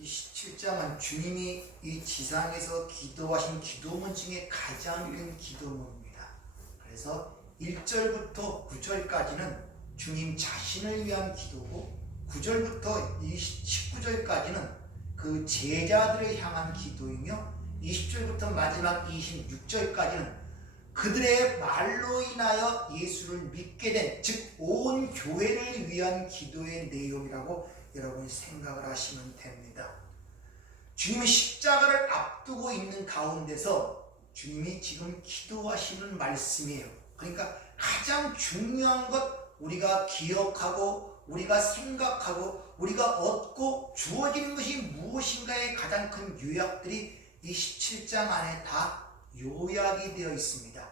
이 17장은 주님이 이 지상에서 기도하신 기도문 중에 가장 긴 기도문입니다. 그래서 1절부터 9절까지는 주님 자신을 위한 기도고 9절부터 19절까지는 그 제자들을 향한 기도이며 20절부터 마지막 26절까지는 그들의 말로 인하여 예수를 믿게 된, 즉 온 교회를 위한 기도의 내용이라고 여러분이 생각을 하시면 됩니다. 주님의 십자가를 앞두고 있는 가운데서 주님이 지금 기도하시는 말씀이에요. 그러니까 가장 중요한 것, 우리가 기억하고 우리가 생각하고 우리가 얻고 주어지는 것이 무엇인가의 가장 큰 요약들이 이 17장 안에 다 요약이 되어 있습니다.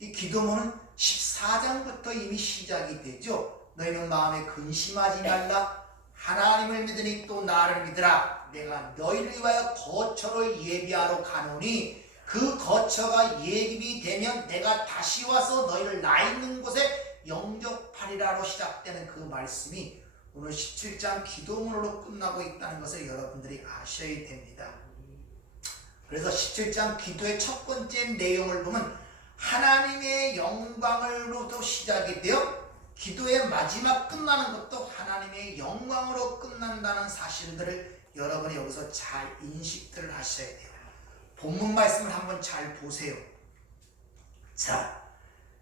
이 기도문은 14장부터 이미 시작이 되죠. 너희는 마음에 근심하지 말라. 하나님을 믿으니 또 나를 믿으라. 내가 너희를 위하여 거처를 예비하러 가노니 그 거처가 예비이 되면 내가 다시 와서 너희를 나 있는 곳에 영접하리라로 시작되는 그 말씀이 오늘 17장 기도문으로 끝나고 있다는 것을 여러분들이 아셔야 됩니다. 그래서 17장 기도의 첫 번째 내용을 보면 하나님의 영광으로부터 시작이 되어 기도의 마지막 끝나는 것도 하나님의 영광으로 끝난다는 사실들을 여러분이 여기서 잘 인식들을 하셔야 돼요. 본문 말씀을 한번 잘 보세요. 자,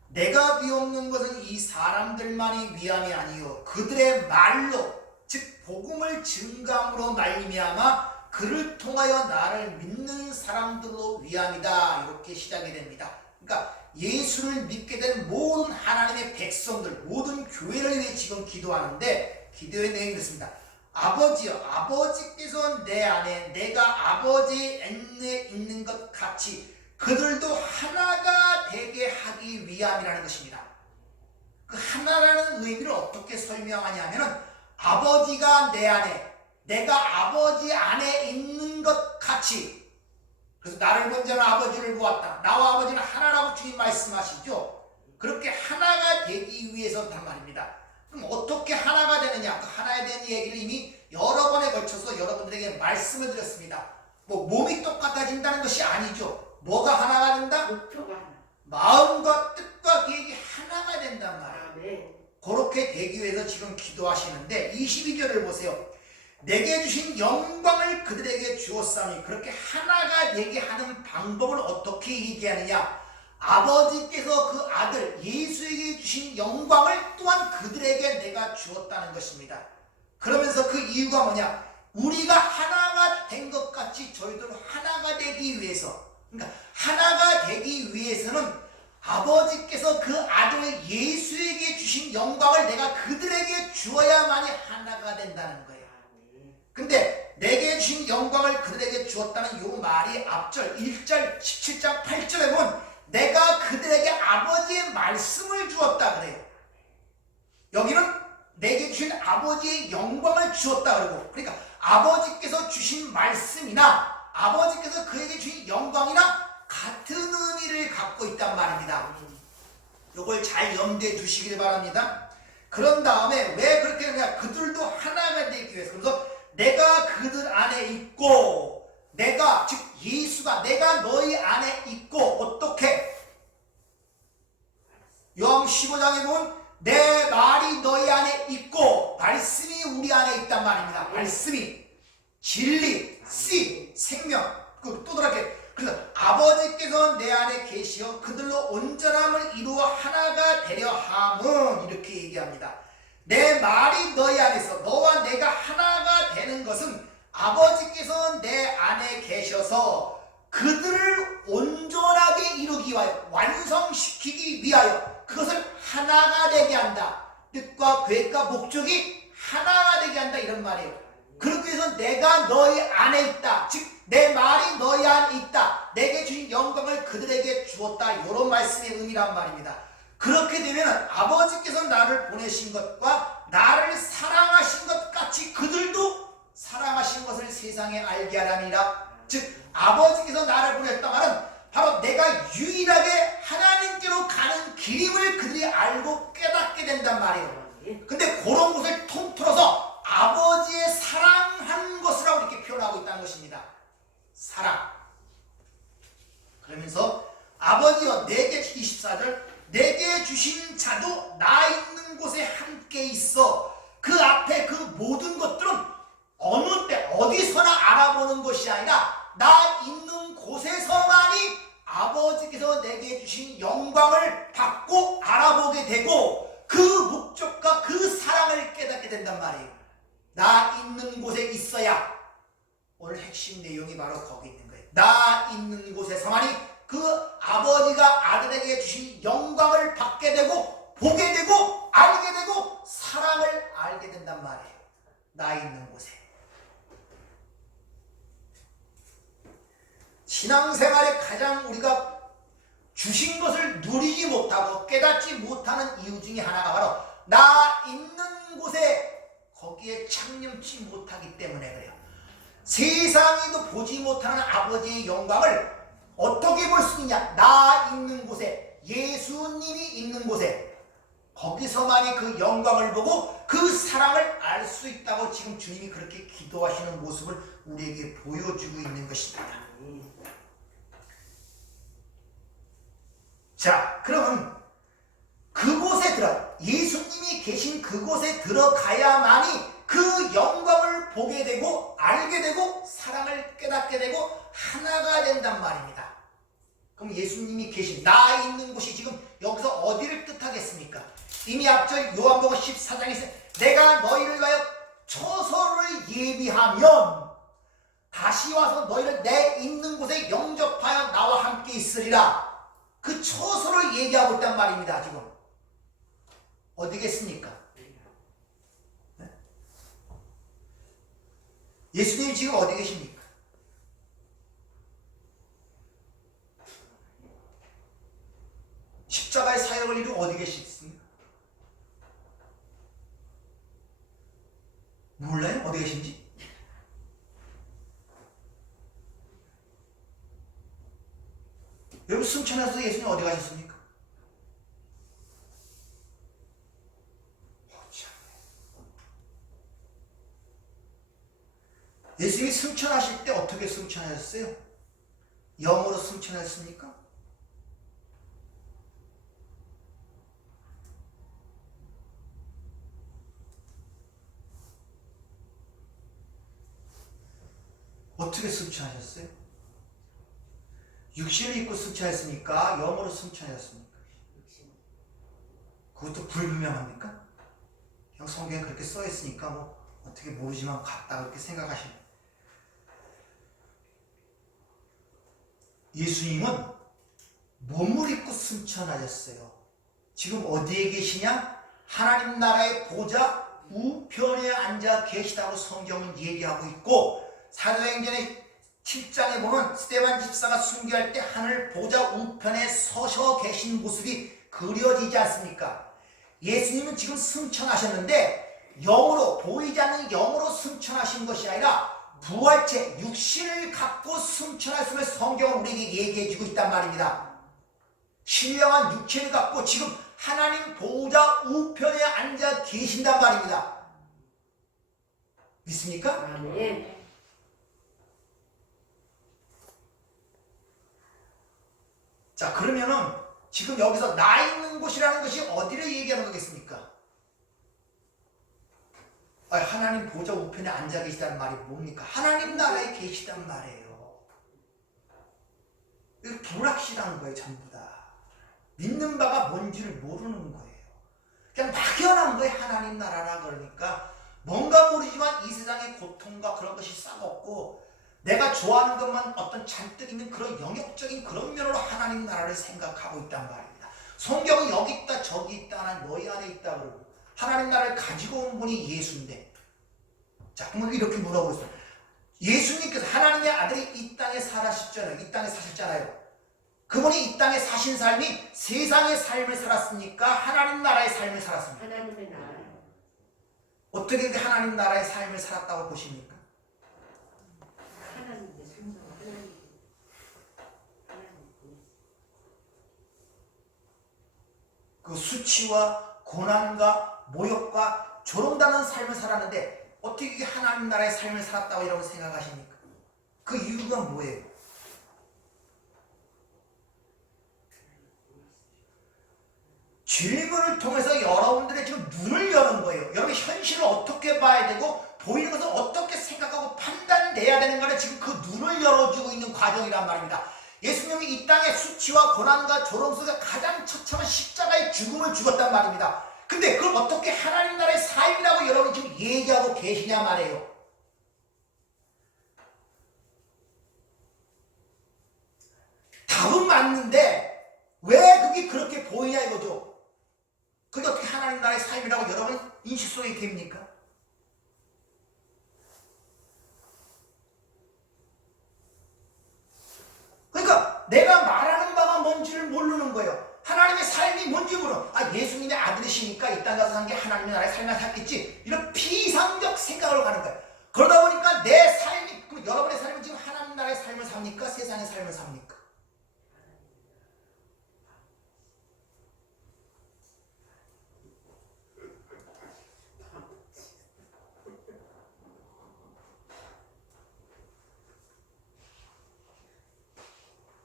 내가 비옵는 것은 이 사람들만이 위함이 아니요 그들의 말로, 즉 복음을 증감으로 말미암아 그를 통하여 나를 믿는 사람들로 위함이다. 이렇게 시작이 됩니다. 그러니까 예수를 믿게 된 모든 하나님의 백성들, 모든 교회를 위해 지금 기도하는데 기도의 내용이 이렇습니다. 아버지여, 아버지께서 내 안에 내가 아버지 안에 있는 것 같이 그들도 하나가 되게 하기 위함이라는 것입니다. 그 하나라는 의미를 어떻게 설명하냐면은 아버지가 내 안에, 내가 아버지 안에 있는 것 같이, 그래서 나를 본 자는 아버지를 보았다. 나와 아버지는 하나라고 주님 말씀하시죠. 그렇게 하나가 되기 위해서란 말입니다. 그럼 어떻게 하나가 되느냐? 그 하나에 대한 얘기를 이미 여러 번에 걸쳐서 여러분들에게 말씀을 드렸습니다. 뭐 몸이 똑같아진다는 것이 아니죠. 뭐가 하나가 된다? 목표가 하나. 마음과 뜻과 계획이 하나가 된단 말이에요. 아, 네. 그렇게 되기 위해서 지금 기도하시는데 22절을 보세요. 내게 주신 영광을 그들에게 주었사오니, 그렇게 하나가 되게 하는 방법을 어떻게 얘기하느냐? 아버지께서 그 아들 예수에게 주신 영광을 또한 그들에게 내가 주었다는 것입니다. 그러면서 그 이유가 뭐냐? 우리가 하나가 된 것 같이 저희도 하나가 되기 위해서, 그러니까 하나가 되기 위해서는 아버지께서 그 아들 예수에게 주신 영광을 내가 그들에게 주어야만이 하나가 된다는 거예요. 근데 내게 주신 영광을 그들에게 주었다는 요 말이 앞절 1절 17장 8절에 보면 내가 그들에게 아버지의 말씀을 주었다 그래요. 여기는 내게 주신 아버지의 영광을 주었다 그러고, 그러니까 아버지께서 주신 말씀이나 아버지께서 그에게 주신 영광이나 같은 의미를 갖고 있단 말입니다. 이걸 잘 염두에 두시길 바랍니다. 그런 다음에 왜 그렇게 하냐? 그들도 하나가 되기 위해서. 그래서 내가 그들 안에 있고, 내가, 즉 예수가 내가 너희 안에 있고, 어떻게? 요한 15장에 보면 내 말이 너희 안에 있고 말씀이 우리 안에 있단 말입니다. 말씀이 진리, 씨, 생명. 또 그렇게, 그래서 아버지께서 내 안에 계시어 그들로 온전함을 이루어 하나가 되려 함은, 이렇게 얘기합니다. 내 말이 너희 안에서, 너와 내가 하나가 되는 것은 아버지께서 내 안에 계셔서 그들을 온전하게 이루기 위하여, 완성시키기 위하여 그것을 하나가 되게 한다. 뜻과 계획과 목적이 하나가 되게 한다, 이런 말이에요. 그러기 위해서 내가 너희 안에 있다, 즉 내 말이 너희 안에 있다, 내게 주신 영광을 그들에게 주었다, 이런 말씀의 의미란 말입니다. 그렇게 되면 아버지께서 나를 보내신 것과 나를 사랑하신 것 같이 그들도 사랑하신 것을 세상에 알게 하라니라. 즉 아버지께서 나를 보냈다 말은 바로 내가 유일하게 하나님께로 가는 길임을 그들이 알고 깨닫게 된단 말이에요. 근데 그런 것을 통틀어서 아버지의 사랑한 것이라고 이렇게 표현합니다. 있다는 것입니다. 사랑. 그러면서 아버지여 내게 24절 내게 주신 자도 나 있는 곳에 함께 있어. 그 앞에 그 모든 것들은 어느 때 어디서나 알아보는 것이 아니라 나 있는 곳에서만이 아버지께서 내게 주신 영광을 받고 알아보게 되고 그 목적과 그 사랑을 깨닫게 된단 말이에요. 나 있는 곳에 있어야. 오늘 핵심 내용이 바로 거기 있는 거예요. 나 있는 곳에서만이 그 아버지가 아들에게 주신 영광을 받게 되고 보게 되고 알게 되고 사랑을 알게 된단 말이에요. 나 있는 곳에. 신앙생활에 가장 우리가 주신 것을 누리지 못하고 깨닫지 못하는 이유 중에 하나가 바로 나 있는 곳에 거기에 창념치 못하기 때문에 그래요. 세상에도 보지 못하는 아버지의 영광을 어떻게 볼 수 있냐? 나 있는 곳에, 예수님이 있는 곳에 거기서만이 그 영광을 보고 그 사랑을 알 수 있다고 지금 주님이 그렇게 기도하시는 모습을 우리에게 보여주고 있는 것입니다. 자, 그러면 그곳에 예수님이 계신 그곳에 들어가야만이 그 영광을 보게 되고 알게 되고 사랑을 깨닫게 되고 하나가 된단 말입니다. 그럼 예수님이 계신 나 있는 곳이 지금 여기서 어디를 뜻하겠습니까? 이미 앞절 요한복음 14장에서 내가 너희를 위하여 처소를 예비하면 다시 와서 너희를 내 있는 곳에 영접하여 나와 함께 있으리라. 그 처소를 얘기하고 있단 말입니다. 지금 어디겠습니까? 네? 예수님이 지금 어디 계십니까? 십자가의 사역을 이루고 어디 계십니까? 몰라요? 어디 계신지? 여러분 순천에서 예수님 어디 가셨습니까? 예수님이 승천하실 때 어떻게 승천하셨어요? 영으로 승천하셨습니까? 어떻게 승천하셨어요? 육신을 입고 승천했습니까? 영으로 승천하셨습니까? 그것도 불분명합니까? 그냥 성경에 그렇게 써있으니까 뭐 어떻게 모르지만 같다 그렇게 생각하십니다. 예수님은 몸을 입고 승천하셨어요. 지금 어디에 계시냐? 하나님 나라의 보좌 우편에 앉아 계시다고 성경은 얘기하고 있고 사도행전의 7장에 보면 스데반 집사가 순교할 때 하늘 보좌 우편에 서셔 계신 모습이 그려지지 않습니까? 예수님은 지금 승천하셨는데 영으로 보이지 않는 영으로 승천하신 것이 아니라 부활체 육신을 갖고 승천하였음을 성경은 우리에게 얘기해주고 있단 말입니다. 신령한 육체를 갖고 지금 하나님 보좌 우편에 앉아 계신단 말입니다. 믿습니까? 아멘. 자, 그러면은 지금 여기서 나 있는 곳이라는 것이 어디를 얘기하는 거겠습니까? 하나님 보좌 우편에 앉아 계시다는 말이 뭡니까? 하나님 나라에 계시단 말이에요. 이거 불확실한 거예요. 전부 다 믿는 바가 뭔지를 모르는 거예요. 그냥 막연한 거예요. 하나님 나라라 그러니까 뭔가 모르지만 이 세상의 고통과 그런 것이 싹없고 내가 좋아하는 것만 어떤 잔뜩 있는 그런 영역적인 그런 면으로 하나님 나라를 생각하고 있단 말입니다. 성경은 여기 있다 저기 있다 너희 안에 있다 그러고 하나님 나라를 가지고 온 분이 예수인데, 자, 그러면 이렇게 물어보겠습니다. 예수님께서 하나님의 아들이 이 땅에 살았잖아요. 이 땅에 사셨잖아요. 그분이 이 땅에 사신 삶이 세상의 삶을 살았습니까? 하나님 나라의 삶을 살았습니까? 하나님의 나라. 어떻게 하나님 나라의 삶을 살았다고 보십니까? 하나님의 생명, 하나님. 그 수치와 고난과 모욕과 조롱당하는 삶을 살았는데 어떻게 하나님 나라의 삶을 살았다고 여러분 생각하십니까? 그 이유가 뭐예요? 질문을 통해서 여러분들의 지금 눈을 여는 거예요. 여러분 현실을 어떻게 봐야 되고 보이는 것을 어떻게 생각하고 판단돼야 되는가를 지금 그 눈을 열어주고 있는 과정이란 말입니다. 예수님이 이 땅에 수치와 고난과 조롱 속에 가장 처참한 십자가의 죽음을 죽었단 말입니다. 근데 그걸 어떻게 하나님 나라의 삶이라고 여러분 지금 얘기하고 계시냐 말이에요. 답은 맞는데 왜 그게 그렇게 보이냐 이거죠. 그게 어떻게 하나님 나라의 삶이라고 여러분 인식 속에 됩니까? 그러니까 내가 말하는 바가 뭔지를 모르는 거예요. 하나님의 삶이 뭔지 모르는. 예수님의 아들이시니까 이 땅에 가서 산 게 하나님의 나라의 삶을 샀겠지. 이런 비상적 생각으로 가는 거예요. 그러다 보니까 내 삶이, 그럼 여러분의 삶은 지금 하나님 나라의 삶을 삽니까? 세상의 삶을 삽니까?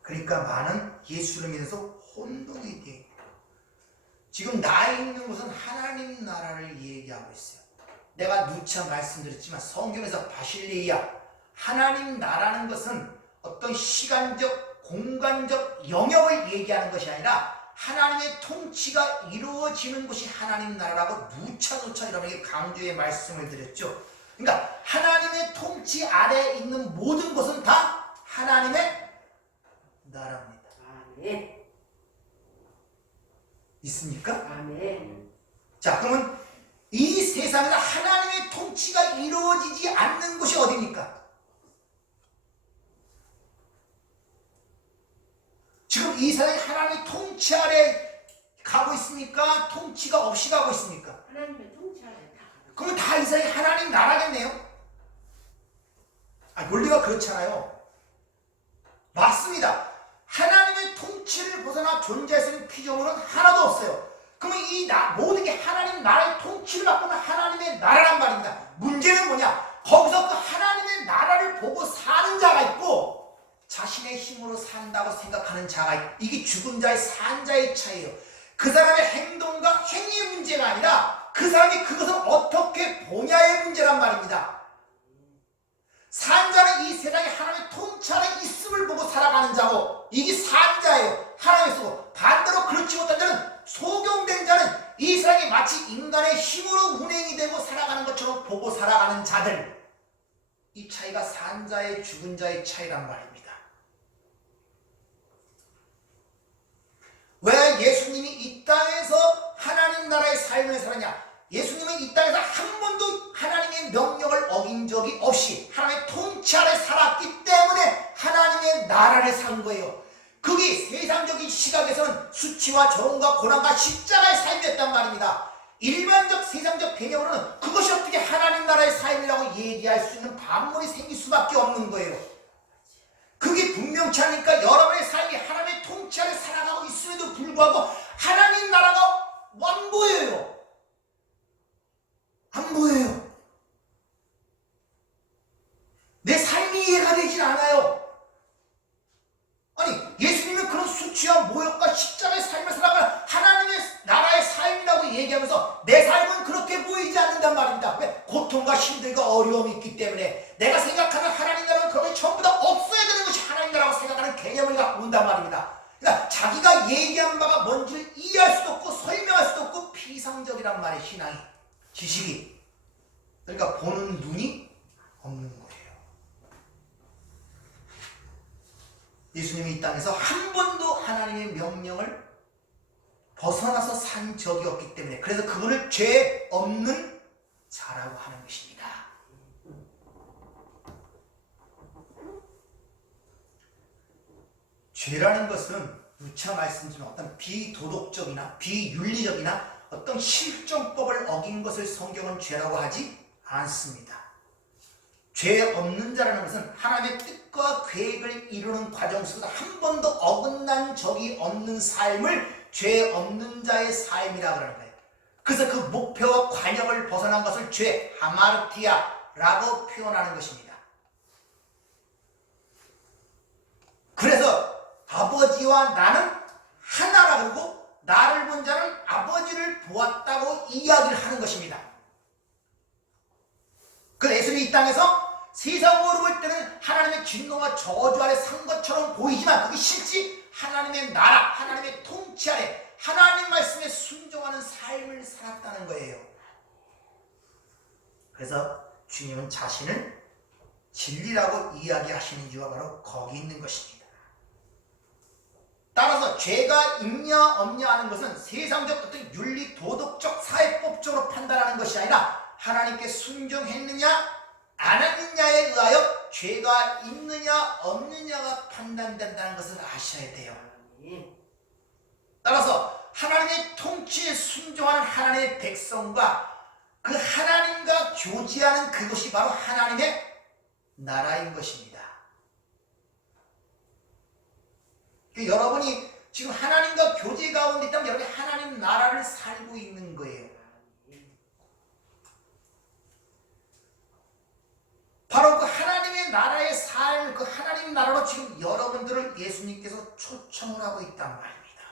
그러니까 많은 예수를 믿어서 혼동이 돼요. 지금 나 있는 곳은 하나님 나라를 얘기하고 있어요. 내가 누차 말씀드렸지만 성경에서 바실레이아, 하나님 나라는 것은 어떤 시간적, 공간적 영역을 얘기하는 것이 아니라 하나님의 통치가 이루어지는 곳이 하나님 나라라고 누차 여러분에게 강조의 말씀을 드렸죠. 그러니까 하나님의 통치 아래에 있는 모든 것은 다 하나님의 나라입니다. 아멘. 있습니까? 아멘. 자, 그러면 이 세상에서 하나님의 통치가 이루어지지 않는 곳이 어디입니까? 지금 이 세상이 하나님의 통치 아래 가고 있습니까? 통치가 없이 가고 있습니까? 하나님의 통치 아래 다 가는 그러면 다 이 세상이 하나님 나라겠네요? 논리가 그렇잖아요. 맞습니다. 하나님의 통치를 벗어나 존재할 수 있는 피조물은 하나도 없어요. 그러면 이 모든 게 하나님 나라의 통치를 받고 있는 하나님의 나라란 말입니다. 문제는 뭐냐? 거기서 그 하나님의 나라를 보고 사는 자가 있고 자신의 힘으로 산다고 생각하는 자가 있고, 이게 죽은 자의 산 자의 차이예요. 그 사람의 행동과 행위의 문제가 아니라 그 사람이 그것을 어떻게 보냐의 문제란 말입니다. 산 자는 이 세상에 하나님의 통치 아래 있음을 보고 살아가는 자고, 이게 산 자예요. 하나님의 쓰고, 반대로 그렇지 못한 자는, 소경된 자는 이 세상에 마치 인간의 힘으로 운행이 되고 살아가는 것처럼 보고 살아가는 자들. 이 차이가 산 자의 죽은 자의 차이란 말입니다. 왜 예수님이 이 땅에서 하나님 나라의 삶을 살았냐? 예수님은 이 땅에서 한 번도 하나님의 명령을 어긴 적이 없이 하나님의 통치 아래 살았기 때문에 하나님의 나라를 산 거예요. 그게 세상적인 시각에서는 수치와 조롱과 고난과 십자가의 삶이었단 말입니다. 일반적 세상적 개념으로는 그것이 어떻게 하나님 나라의 삶이라고 얘기할 수 있는 반문이 생길 수밖에 없는 거예요. 그게 분명치 않으니까 여러분의 삶이 하나님의 통치 아래 살아가고 있음에도 불구하고 하나님 나라가 안 보여요. 안 보여요. 내 삶이 이해가 되질 않아요. 아니, 예수님은 그런 수치와 모욕과 십자가의 삶을 살아가는 하나님의 나라의 삶이라고 얘기하면서 내 삶은 그렇게 보이지 않는단 말입니다. 왜? 고통과 힘들과 어려움이 있기 때문에 내가 생각하는 하나님 나라는 그런 게 전부 다 없어야 되는 것이 하나님 나라고 생각하는 개념을 갖고 온단 말입니다. 그러니까 자기가 얘기한 바가 뭔지를 이해할 수도 없고 설명할 수도 없고 피상적이란 말이에요. 신앙이, 지식이. 그러니까 보는 눈이 없는 거예요. 예수님이 이 땅에서 한 번도 하나님의 명령을 벗어나서 산 적이 없기 때문에, 그래서 그분을 죄 없는 자라고 하는 것입니다. 죄라는 것은 누차 말씀드린 어떤 비도덕적이나 비윤리적이나 어떤 실정법을 어긴 것을 성경은 죄라고 하지 않습니다. 죄 없는 자라는 것은 하나님의 뜻과 계획을 이루는 과정 속에서 한 번도 어긋난 적이 없는 삶을 죄 없는 자의 삶이라고 하는 거예요. 그래서 그 목표와 관역을 벗어난 것을 죄, 하마르티아라고 표현하는 것입니다. 아버지와 나는 하나라 그러고 나를 본 자는 아버지를 보았다고 이야기를 하는 것입니다. 그 예수님이 이 땅에서 세상으로 볼 때는 하나님의 진노와 저주 아래 산 것처럼 보이지만 그게 실제 하나님의 나라, 하나님의 통치 아래 하나님 말씀에 순종하는 삶을 살았다는 거예요. 그래서 주님은 자신을 진리라고 이야기하시는 이유가 바로 거기 있는 것입니다. 따라서 죄가 있냐 없냐 하는 것은 세상적 어떤 윤리, 도덕적, 사회법적으로 판단하는 것이 아니라 하나님께 순종했느냐 안 했느냐에 의하여 죄가 있느냐 없느냐가 판단된다는 것을 아셔야 돼요. 따라서 하나님의 통치에 순종하는 하나님의 백성과 그 하나님과 교제하는 그것이 바로 하나님의 나라인 것입니다. 여러분이 지금 하나님과 교제 가운데 있다면 여러분이 하나님 나라를 살고 있는 거예요. 바로 그 하나님의 나라의 삶, 그 하나님 나라로 지금 여러분들을 예수님께서 초청을 하고 있단 말입니다.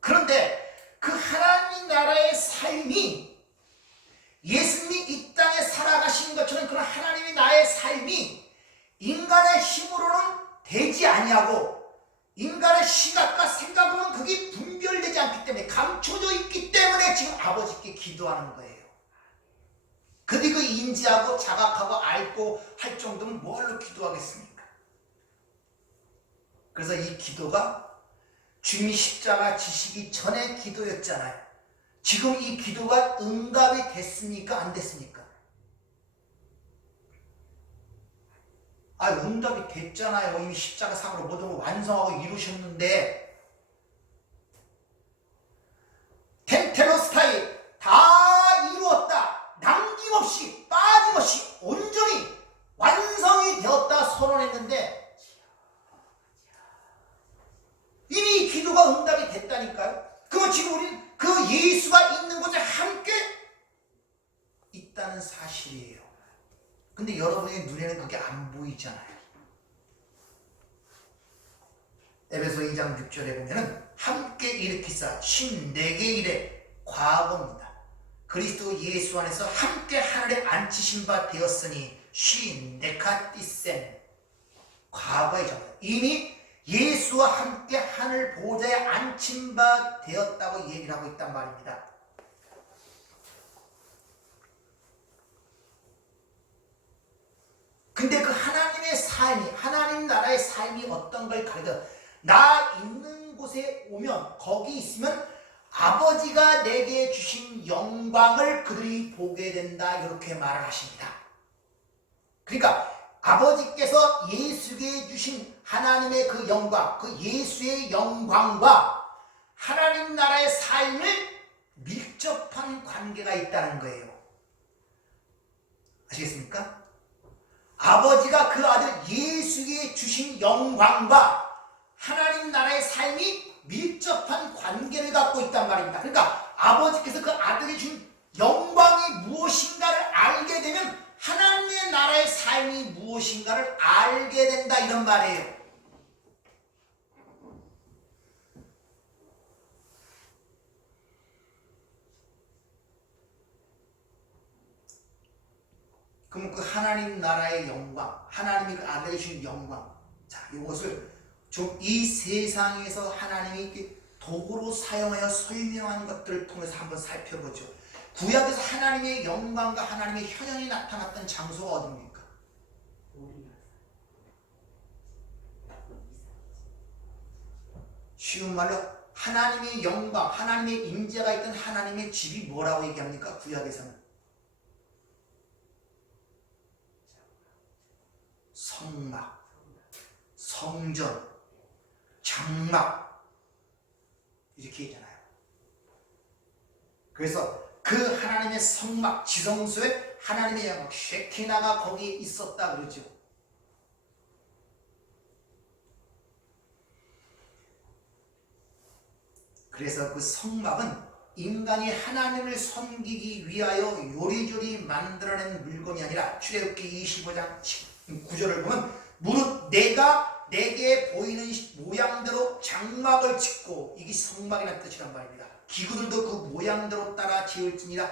그런데 그 하나님 나라의 삶이 예수님이 이 땅에 살아가신 것처럼 그런 하나님의 나의 삶이 인간의 힘으로는 되지 아니하고 인간의 시각과 생각으로는 그게 분별되지 않기 때문에 감춰져 있기 때문에 지금 아버지께 기도하는 거예요. 그들이 그 인지하고 자각하고 알고 할 정도면 뭘로 기도하겠습니까? 그래서 이 기도가 주님이 십자가 지시기 전의 기도였잖아요. 지금 이 기도가 응답이 됐습니까? 안 됐습니까? 응답이 됐잖아요. 이미 십자가 상으로 모든 걸 완성하고 이루셨는데 텐테로스타이 다 이루었다. 남김없이 빠짐없이 온전히 완성이 되었다 선언했는데 이미 이 기도가 응답이 됐다니까요. 그럼 지금 우리는 그 예수가 있는 곳에 함께 있다는 사실이에요. 근데 여러분의 눈에는 그게 안 보이잖아요. 에베소 2장 6절에 보면은 함께 일으키사 54개 일의 과거입니다. 그리스도 예수 안에서 함께 하늘에 앉히신 바 되었으니 쉰데카티센 과거의 정 이미 예수와 함께 하늘 보좌에 앉힌 바 되었다고 얘기를 하고 있단 말입니다. 근데 그 하나님의 삶이 하나님 나라의 삶이 어떤 걸 가르쳐 나 있는 곳에 오면 거기 있으면 아버지가 내게 주신 영광을 그들이 보게 된다 이렇게 말을 하십니다. 그러니까 아버지께서 예수께 주신 하나님의 그 영광, 그 예수의 영광과 하나님 나라의 삶을 밀접한 관계가 있다는 거예요. 아시겠습니까? 아버지가 그 아들 예수께 주신 영광과 하나님 나라의 삶이 밀접한 관계를 갖고 있단 말입니다. 그러니까 아버지께서 그 아들이 준 영광이 무엇인가를 알게 되면 하나님의 나라의 삶이 무엇인가를 알게 된다 이런 말이에요. 그럼 그 하나님 나라의 영광, 하나님이 그 아들이 주신 영광, 자 이것을 좀 이 세상에서 하나님이 이렇게 도구로 사용하여 설명하는 것들을 통해서 한번 살펴보죠. 구약에서 하나님의 영광과 하나님의 현현이 나타났던 장소가 어디입니까? 쉬운 말로 하나님의 영광, 하나님의 임재가 있던 하나님의 집이 뭐라고 얘기합니까? 구약에서는 성막, 성전, 장막 이렇게 있잖아요. 그래서 그 하나님의 성막, 지성소에 하나님의 영광, 쉐키나가 거기에 있었다 그러죠. 그래서 그 성막은 인간이 하나님을 섬기기 위하여 요리조리 만들어낸 물건이 아니라 출애굽기 25장 9절을 보면 무릇 내가 내게 보이는 모양대로 장막을 짓고, 이게 성막이라는 뜻이란 말입니다. 기구들도 그 모양대로 따라 지을지니라.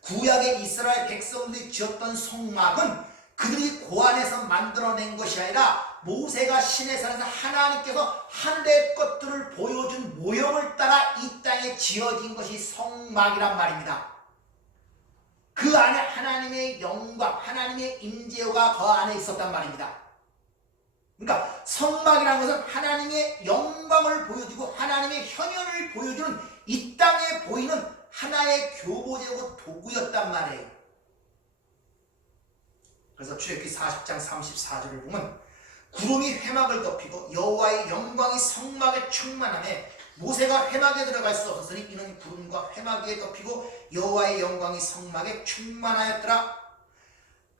구약의 이스라엘 백성들이 지었던 성막은 그들이 고안해서 만들어낸 것이 아니라 모세가 시내산에서 하나님께서 하늘의 것들을 보여준 모형을 따라 이 땅에 지어진 것이 성막이란 말입니다. 그 안에 하나님의 영광, 하나님의 임재가 그 안에 있었단 말입니다. 그러니까 성막이라는 것은 하나님의 영광을 보여주고 하나님의 현현을 보여주는 이 땅에 보이는 하나의 교보제고 도구였단 말이에요. 그래서 출애굽기 40장 34절을 보면 구름이 회막을 덮이고 여호와의 영광이 성막에 충만하매 모세가 회막에 들어갈 수 없었으니 이는 구름과 회막에 덮이고 여호와의 영광이 성막에 충만하였더라.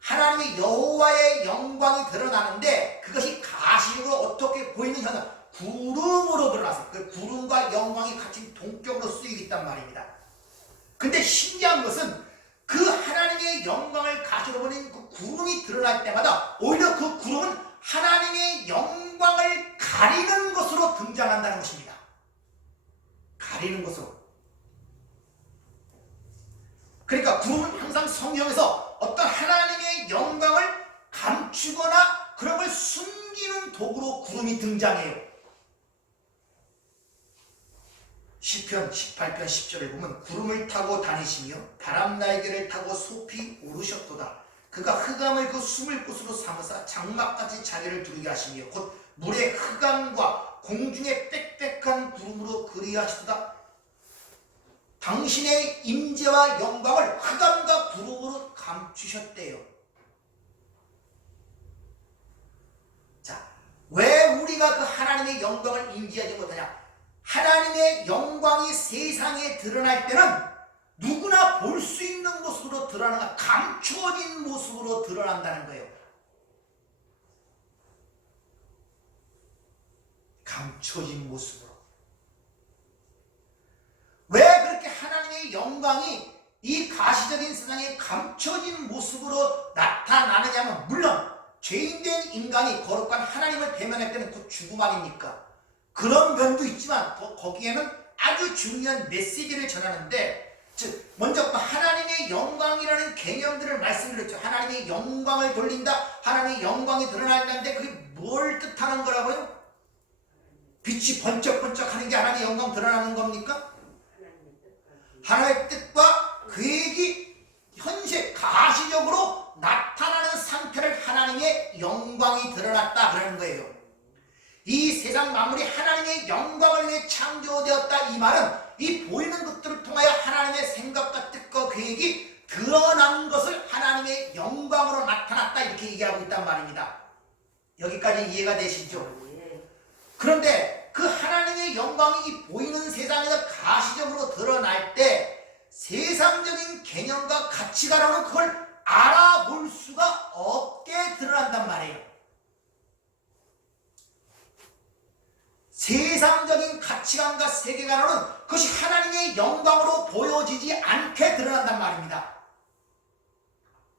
하나님의 여호와의 영광이 드러나는데 그것이 가시적으로 어떻게 보이는 현상, 구름으로 드러났어요. 그 구름과 영광이 같이 동격으로 쓰이고 있단 말입니다. 근데 신기한 것은 그 하나님의 영광을 가시로 보낸 그 구름이 드러날 때마다 오히려 그 구름은 하나님의 영광을 가리는 것으로 등장한다는 것입니다. 가리는 것으로. 그러니까 구름은 항상 성경에서 어떤 하나님의 영광을 감추거나 그런 걸 숨기는 도구로 구름이 등장해요. 시편 18편 10절을 보면 구름을 타고 다니시며 바람 날개를 타고 높이 오르셨도다. 그가 흑암을 그 숨을 곳으로 삼으사 장막같이 자기를 두르게 하시며 곧 물의 흑암과 공중의 빽빽한 구름으로 그리하시도다. 당신의 임재와 영광을 흑암과 구름으로 감추셨대요. 자, 왜 우리가 그 하나님의 영광을 인지하지 못하냐? 하나님의 영광이 세상에 드러날 때는 누구나 볼 수 있는 모습으로 드러나는, 감추어진 모습으로 드러난다는 거예요. 감춰진 모습으로. 왜 그렇게 하나님의 영광이 이 가시적인 세상에 감춰진 모습으로 나타나느냐면, 물론 죄인된 인간이 거룩한 하나님을 대면할 때는 그 죽음 아닙니까? 그런 면도 있지만 거기에는 아주 중요한 메시지를 전하는데, 즉 먼저 하나님의 영광이라는 개념들을 말씀드렸죠. 하나님의 영광을 돌린다, 하나님의 영광이 드러난다는데 그게 뭘 뜻하는 거라고요? 빛이 번쩍번쩍하는 게 하나님의 영광 드러나는 겁니까? 하나님의 뜻과 계획이 현재 가시적으로 나타나는 상태를 하나님의 영광이 드러났다 그러는 거예요. 이 세상 만물이 하나님의 영광을 위해 창조되었다, 이 말은 이 보이는 것들을 통하여 하나님의 생각과 뜻과 계획이 드러난 것을 하나님의 영광으로 나타났다, 이렇게 얘기하고 있단 말입니다. 여기까지 이해가 되시죠? 그런데 그 하나님의 영광이 이 보이는 세상에서 가시적으로 드러날 때 세상적인 개념과 가치관으로는 그걸 알아볼 수가 없게 드러난단 말이에요. 세상적인 가치관과 세계관으로는 그것이 하나님의 영광으로 보여지지 않게 드러난단 말입니다.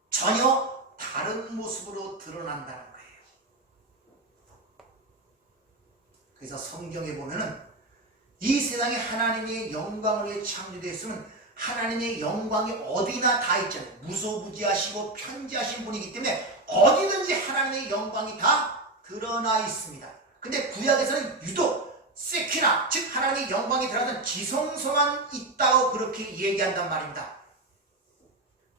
전혀 다른 모습으로 드러난다는 거예요. 그래서 성경에 보면은 이 세상에 하나님의 영광을 위해 창조되었으면 하나님의 영광이 어디나 다 있잖아요. 무소부지하시고 편지하신 분이기 때문에 어디든지 하나님의 영광이 다 드러나 있습니다. 근데 구약에서는 유독 세키나, 즉 하나님의 영광이 드러나는 지성소만 있다고 그렇게 얘기한단 말입니다.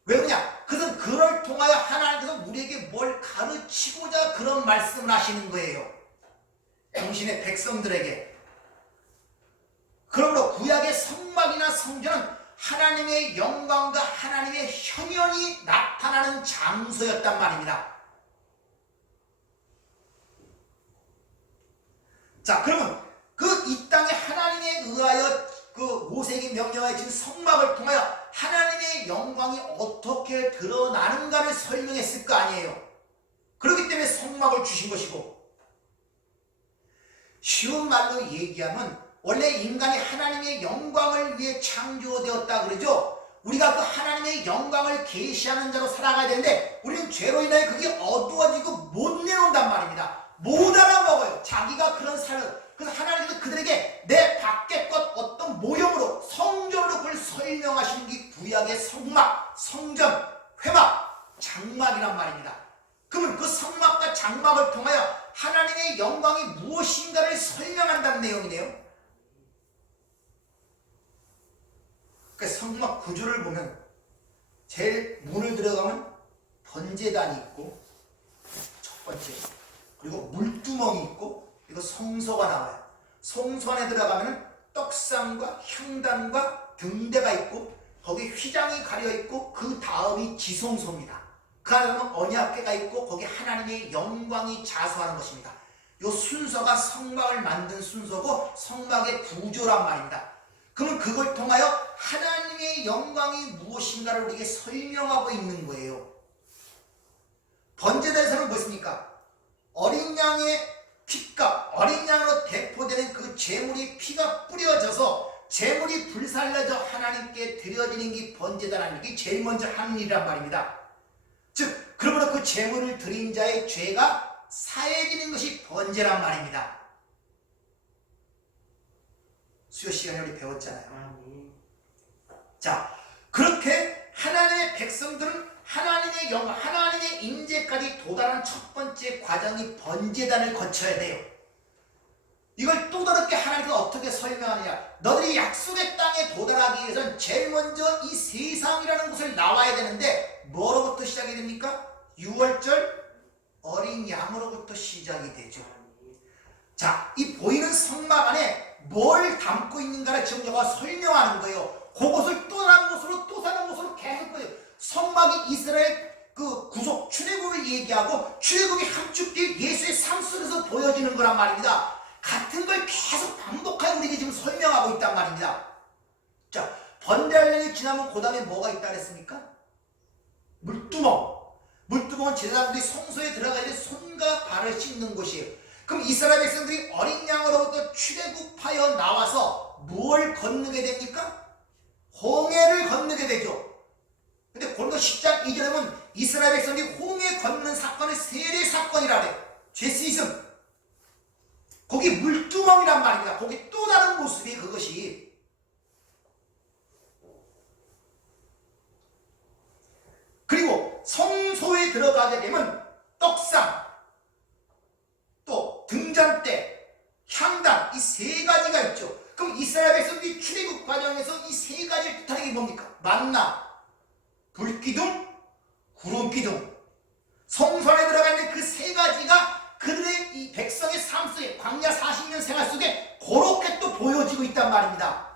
왜 그러냐? 그것은 그를 통하여 하나님께서 우리에게 뭘 가르치고자 그런 말씀을 하시는 거예요. 당신의 백성들에게. 그러므로 구약의 성막이나 성전은 하나님의 영광과 하나님의 현현이 나타나는 장소였단 말입니다. 자, 그러면 그 이 땅에 하나님에 의하여 그 모세에게 명령하여 준 성막을 통하여 하나님의 영광이 어떻게 드러나는가를 설명했을 거 아니에요. 그렇기 때문에 성막을 주신 것이고, 쉬운 말로 얘기하면 원래 인간이 하나님의 영광을 위해 창조되었다 그러죠. 우리가 그 하나님의 영광을 계시하는 자로 살아가야 되는데 우리는 죄로 인하여 그게 어두워지고 못 내놓는단 말입니다. 못 알아먹어요. 그러면 그 성막과 장막을 통하여 하나님의 영광이 무엇인가를 설명한다는 내용이네요. 그러니까 성막 구조를 보면 제일 문을 들어가면 번제단이 있고 첫 번째, 그리고 물두멍이 있고, 그리고 성소가 나와요. 성소 안에 들어가면 떡상과 향단과 등대가 있고, 거기 휘장이 가려 있고, 그 다음이 지성소입니다. 그 안에는 언약궤가 있고, 거기 하나님의 영광이 자수하는 것입니다. 이 순서가 성막을 만든 순서고 성막의 구조란 말입니다. 그러면 그걸 통하여 하나님의 영광이 무엇인가를 우리에게 설명하고 있는 거예요. 번제단에서는 무엇입니까? 어린 양의 피값, 어린 양으로 대표되는 그 제물이 피가 뿌려져서 제물이 불살려져 하나님께 드려지는 게 번제단 아닙니까? 이게 제일 먼저 하는 일이란 말입니다. 즉, 그러므로 그 제물을 드린 자의 죄가 사해지는 것이 번제란 말입니다. 수요 시간에 우리 배웠잖아요. 자, 그렇게 하나님의 백성들은 하나님의 영광, 하나님의 임재까지 도달한 첫 번째 과정이 번제단을 거쳐야 돼요. 이걸 또 다르게 하나님께서 어떻게 설명하느냐? 너들이 약속의 땅에 도달하기 위해서는 제일 먼저 이 세상이라는 곳을 나와야 되는데 뭐로부터 시작이 됩니까? 6월절 어린 양으로부터 시작이 되죠. 자, 이 보이는 성막 안에 뭘 담고 있는가를 지금 여기가 설명하는 거예요. 그것을 또 다른 곳으로 또 다른 곳으로 계속 거예요. 성막이 이스라엘 그 구속 출애굽을 얘기하고 출애굽이 함축된 예수의 삶 속에서 보여지는 거란 말입니다. 같은 걸 계속 반복하여 우리에게 지금 설명하고 있단 말입니다. 자, 번제단이 지나면 그 다음에 뭐가 있다 그랬습니까? 물두멍. 물두멍은 제사장들이 성소에 들어가야 손과 발을 씻는 곳이에요. 그럼 이스라엘 백성들이 어린 양으로부터 출애굽하여 나와서 뭘 건너게 됩니까? 홍해를 건너게 되죠. 근데 고린도 10장 2절에 보면 이스라엘 백성들이 홍해 건너는 사건을 세례 사건이라 그래요. 죄시즘. 거기 물두멍이란 말입니다. 거기 또 다른 모습이 그것이. 그리고 성소에 들어가게 되면 떡상, 또 등잔대, 향단, 이 세 가지가 있죠. 그럼 이스라엘 백성들이 출애굽 과정에서 이 세 가지를 뜻하는 게 뭡니까? 만나, 불기둥, 구름기둥. 성소 안에 들어가 있는 그 세 가지가 그들의 이 백성의 삶 속에 광야 40년 생활 속에 그렇게 또 보여지고 있단 말입니다.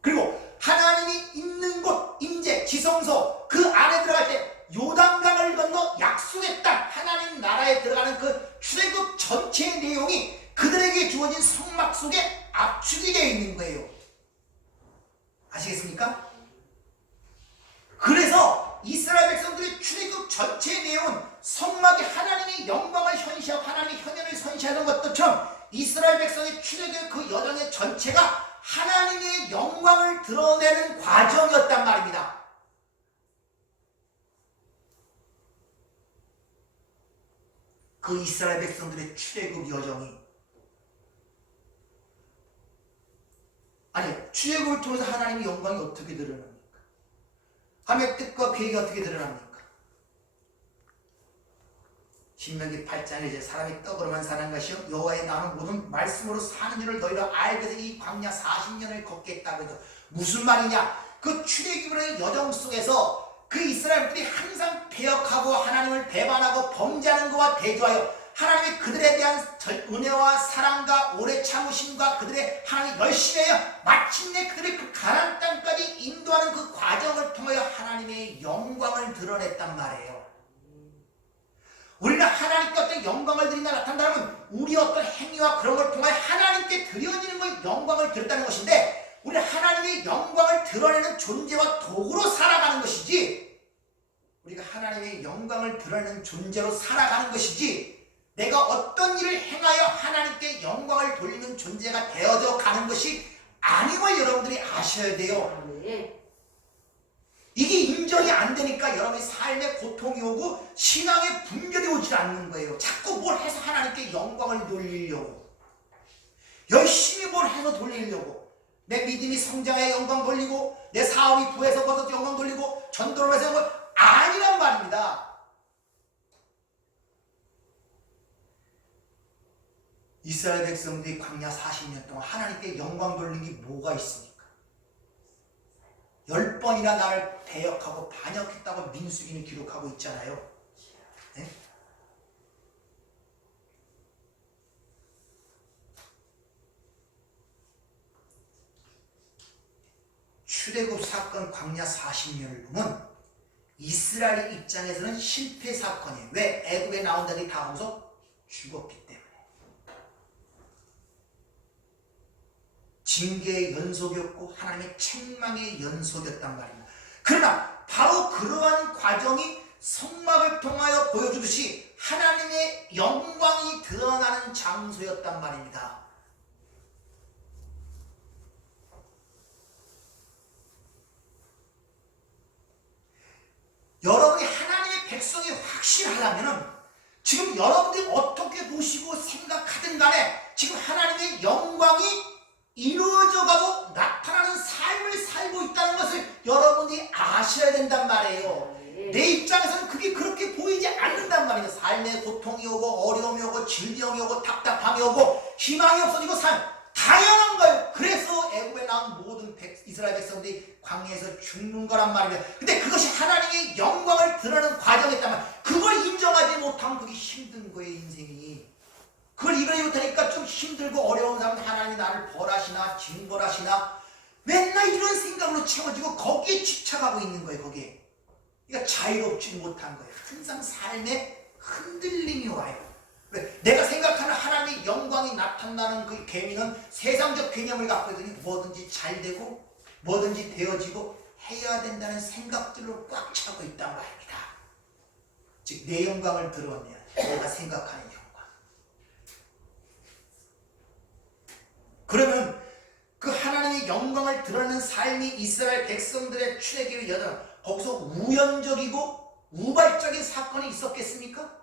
그리고 하나님이 있는 곳, 임재, 지성소, 그 안에 들어갈 때 요단강을 건너 약속의 땅, 하나님 나라에 들어가는 그 출애굽 전체의 내용이 그들에게 주어진 성막 속에 압축이 되어 있는 거예요. 아시겠습니까? 그래서 이스라엘 백성들의 출애굽 전체의 내용은 성막이 하나님의 영광을 현시하고 하나님의 현현을 선시하는 것처럼 이스라엘 백성의 출애굽 그 여정의 전체가 하나님의 영광을 드러내는 과정이었단 말입니다. 그 이스라엘 백성들의 출애굽 여정이, 아니, 출애굽을 통해서 하나님의 영광이 어떻게 드러납니까? 하나님의 뜻과 계획이 어떻게 드러납니까? 신명기 8장에 이제 사람이 떡으로만 사는 것이요 여호와의 나는 모든 말씀으로 사는 줄을 너희가 알게 돼 이 광야 40년을 걷겠다고 해서 무슨 말이냐? 그 출애굽의 여정 속에서 그 이스라엘들이 항상 배역하고 하나님을 배반하고 범죄하는 것과 대조하여 하나님이 그들에 대한 은혜와 사랑과 오래 참으심과 그들의 하나님 열심히 하여 마침내 그들의 그 가나안 땅까지 인도하는 그 과정을 통하여 하나님의 영광을 드러냈단 말이에요. 우리는 하나님께 어떤 영광을 드린다 나타난다면 우리 어떤 행위와 그런 걸 통하여 하나님께 드려지는 걸 영광을 드렸다는 것인데, 우리는 하나님의 영광을 드러내는 존재와 도구로 살아가는 것이지, 우리가 하나님의 영광을 드러내는 존재로 살아가는 것이지, 내가 어떤 일을 행하여 하나님께 영광을 돌리는 존재가 되어져 가는 것이 아님을 여러분들이 아셔야 돼요. 이게 인정이 안 되니까 여러분의 삶에 고통이 오고 신앙의 분별이 오질 않는 거예요. 자꾸 뭘 해서 하나님께 영광을 돌리려고, 열심히 뭘 해서 돌리려고, 내 믿음이 성장해 영광 돌리고, 내 사업이 부해서 벌어서 영광 돌리고, 전도를 해서 영광, 아니란 말입니다. 이스라엘 백성들이 광야 40년 동안 하나님께 영광 돌린 게 뭐가 있습니까? 10번이나 나를 배역하고 반역했다고 민수기는 기록하고 있잖아요. 네? 출애굽 사건 광야 40년을 보면 이스라엘 입장에서는 실패 사건이에요. 왜? 애굽에 나온 자들이 다 거기서 죽었기 때문에. 징계의 연속이었고 하나님의 책망의 연속이었단 말입니다. 그러나 바로 그러한 과정이 성막을 통하여 보여주듯이 하나님의 영광이 드러나는 장소였단 말입니다. 여러분이 하나님의 백성이 확실하려면 지금 여러분들이 어떻게 보시고 생각하든 간에 지금 하나님의 영광이 이루어져가고 나타나는 삶을 살고 있다는 것을 여러분이 아셔야 된단 말이에요. 내 입장에서는 그게 그렇게 보이지 않는단 말이에요. 삶에 고통이 오고 어려움이 오고 질병이 오고 답답함이 오고 희망이 없어지고 다양한 거예요. 그래서 애굽에 나온 모든 이스라엘 백성들이 광야에서 죽는 거란 말이에요. 근데 그것이 하나님의 영광을 드러내는 과정이었다면 그걸 인정하지 못하면 그게 힘든 거예요, 인생이. 그걸 이겨내지 못하니까 좀 힘들고 어려운 사람은 하나님이 나를 벌하시나 징벌하시나 맨날 이런 생각으로 채워지고 거기에 집착하고 있는 거예요. 거기에. 그러니까 자유롭지 못한 거예요. 항상 삶에 흔들림이 와요. 왜? 내가 생각하는 하나님의 영광이 나타나는 그 개념은 세상적 개념을 갖고 있더니 뭐든지 잘 되고 뭐든지 되어지고 해야 된다는 생각들로 꽉 차고 있단 말입니다. 즉 내 영광을 드러내야 내가 생각하는 영광. 그러면 그 하나님의 영광을 드러내는 삶이 이스라엘 백성들의 출애굽의 여정 거기서 우연적이고 우발적인 사건이 있었겠습니까?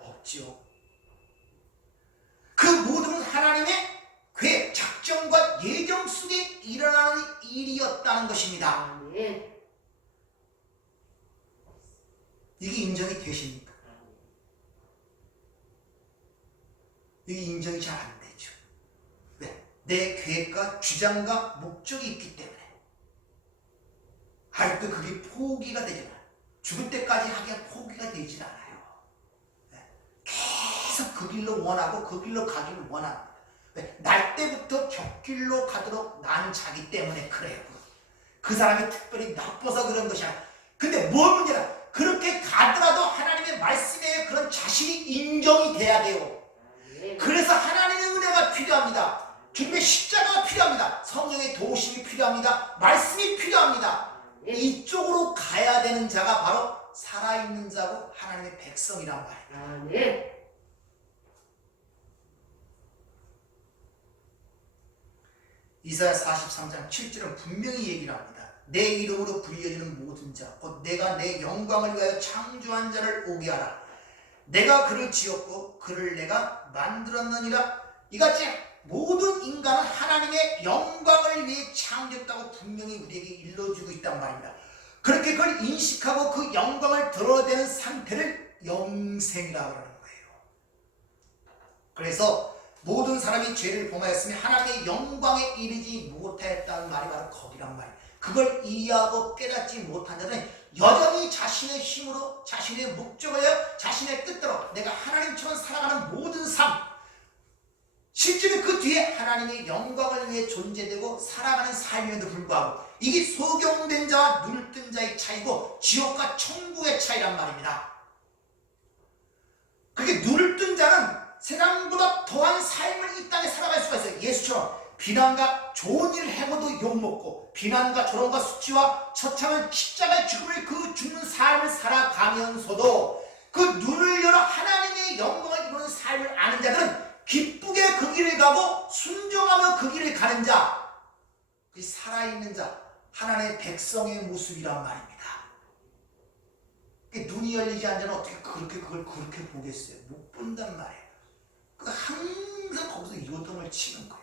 없지요. 그 모든 하나님의 계획, 작정과 예정 속에 일어나는 일이었다는 것입니다. 이게 인정이 되십니까? 이게 인정이 잘 안 되죠. 왜? 내 계획과 주장과 목적이 있기 때문에. 아직도 그게 포기가 되지 않아요. 죽을 때까지 하기가 포기가 되질 않아요. 계속 그 길로 원하고 그 길로 가기를 원합니다. 왜? 날 때부터 곁길로 가도록 난 자기 때문에 그래요. 그 사람이 특별히 나빠서 그런 것이 아니라. 근데 뭘 문제냐? 그렇게 가더라도 하나님의 말씀에 그런 자신이 인정이 돼야 돼요. 그래서 하나님의 은혜가 필요합니다. 주님의 십자가가 필요합니다. 성령의 도우심이 필요합니다. 말씀이 필요합니다. 이쪽으로 가야 되는 자가 바로 살아있는 자고 하나님의 백성이란 말이에요. 이사야 43장 7절은 분명히 얘기를 합니다. 내 이름으로 불려지는 모든 자, 곧 내가 내 영광을 위하여 창조한 자를 오게 하라. 내가 그를 지었고 그를 내가 만들었느니라. 이같이 모든 인간은 하나님의 영광을 위해 창조했다고 분명히 우리에게 일러주고 있단 말입니다. 그렇게 그걸 인식하고 그 영광을 드러내는 상태를 영생이라고 하는 거예요. 그래서 모든 사람이 죄를 범하였으며 하나님의 영광에 이르지 못하였다는 말이 바로 거기란 말이에요. 그걸 이해하고 깨닫지 못한 자들은 여전히 자신의 힘으로 자신의 목적을 자신의 뜻대로 내가 하나님처럼 살아가는 모든 삶, 실제로 그 뒤에 하나님의 영광을 위해 존재되고 살아가는 삶임에도 불구하고 이게 소경된 자와 눈을 뜬 자의 차이고 지옥과 천국의 차이란 말입니다. 그게 눈을 뜬 자는 세상보다 더한 삶을 이 땅에 살아갈 수가 있어요. 예수처럼 비난과 좋은 일을 해고도 욕먹고 비난과 조롱과 수치와 처참한 십자가의 죽음을 그 죽는 삶을 살아가면서도 그 눈을 열어 하나님의 영광을 이루는 삶을 아는 자들은 기쁘게 그 길을 가고 순종하며 그 길을 가는 자, 그 살아있는 자, 하나님의 백성의 모습이란 말입니다. 눈이 열리지 않는 자는 어떻게 그걸 그렇게 보겠어요? 못 본단 말이에요. 항상 거기서 요동을 치는 거예요.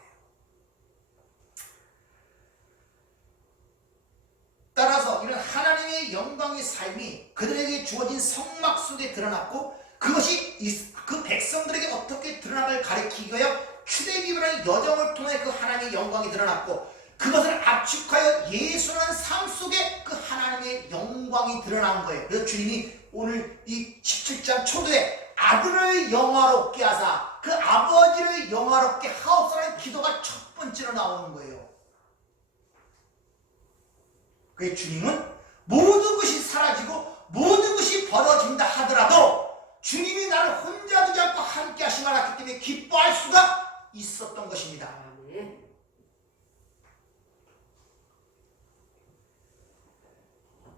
따라서 이런 하나님의 영광의 삶이 그들에게 주어진 성막 속에 드러났고 그것이 그 백성들에게 어떻게 드러나를 가리키기 위하여 출애굽이라는 여정을 통해 그 하나님의 영광이 드러났고, 그것을 압축하여 예수라는 삶 속에 그 하나님의 영광이 드러난 거예요. 그래서 주님이 오늘 이 17장 초도에 아들을 영화롭게 하사 그 아버지를 영화롭게 하옵소서라는 기도가 첫 번째로 나오는 거예요. 그래서 주님은 모든 것이 사라지고 모든 것이 벌어진다 하더라도 주님이 나를 혼자 두지 않고 함께 하심을 알았기 때문에 기뻐할 수가 있었던 것입니다. 아멘.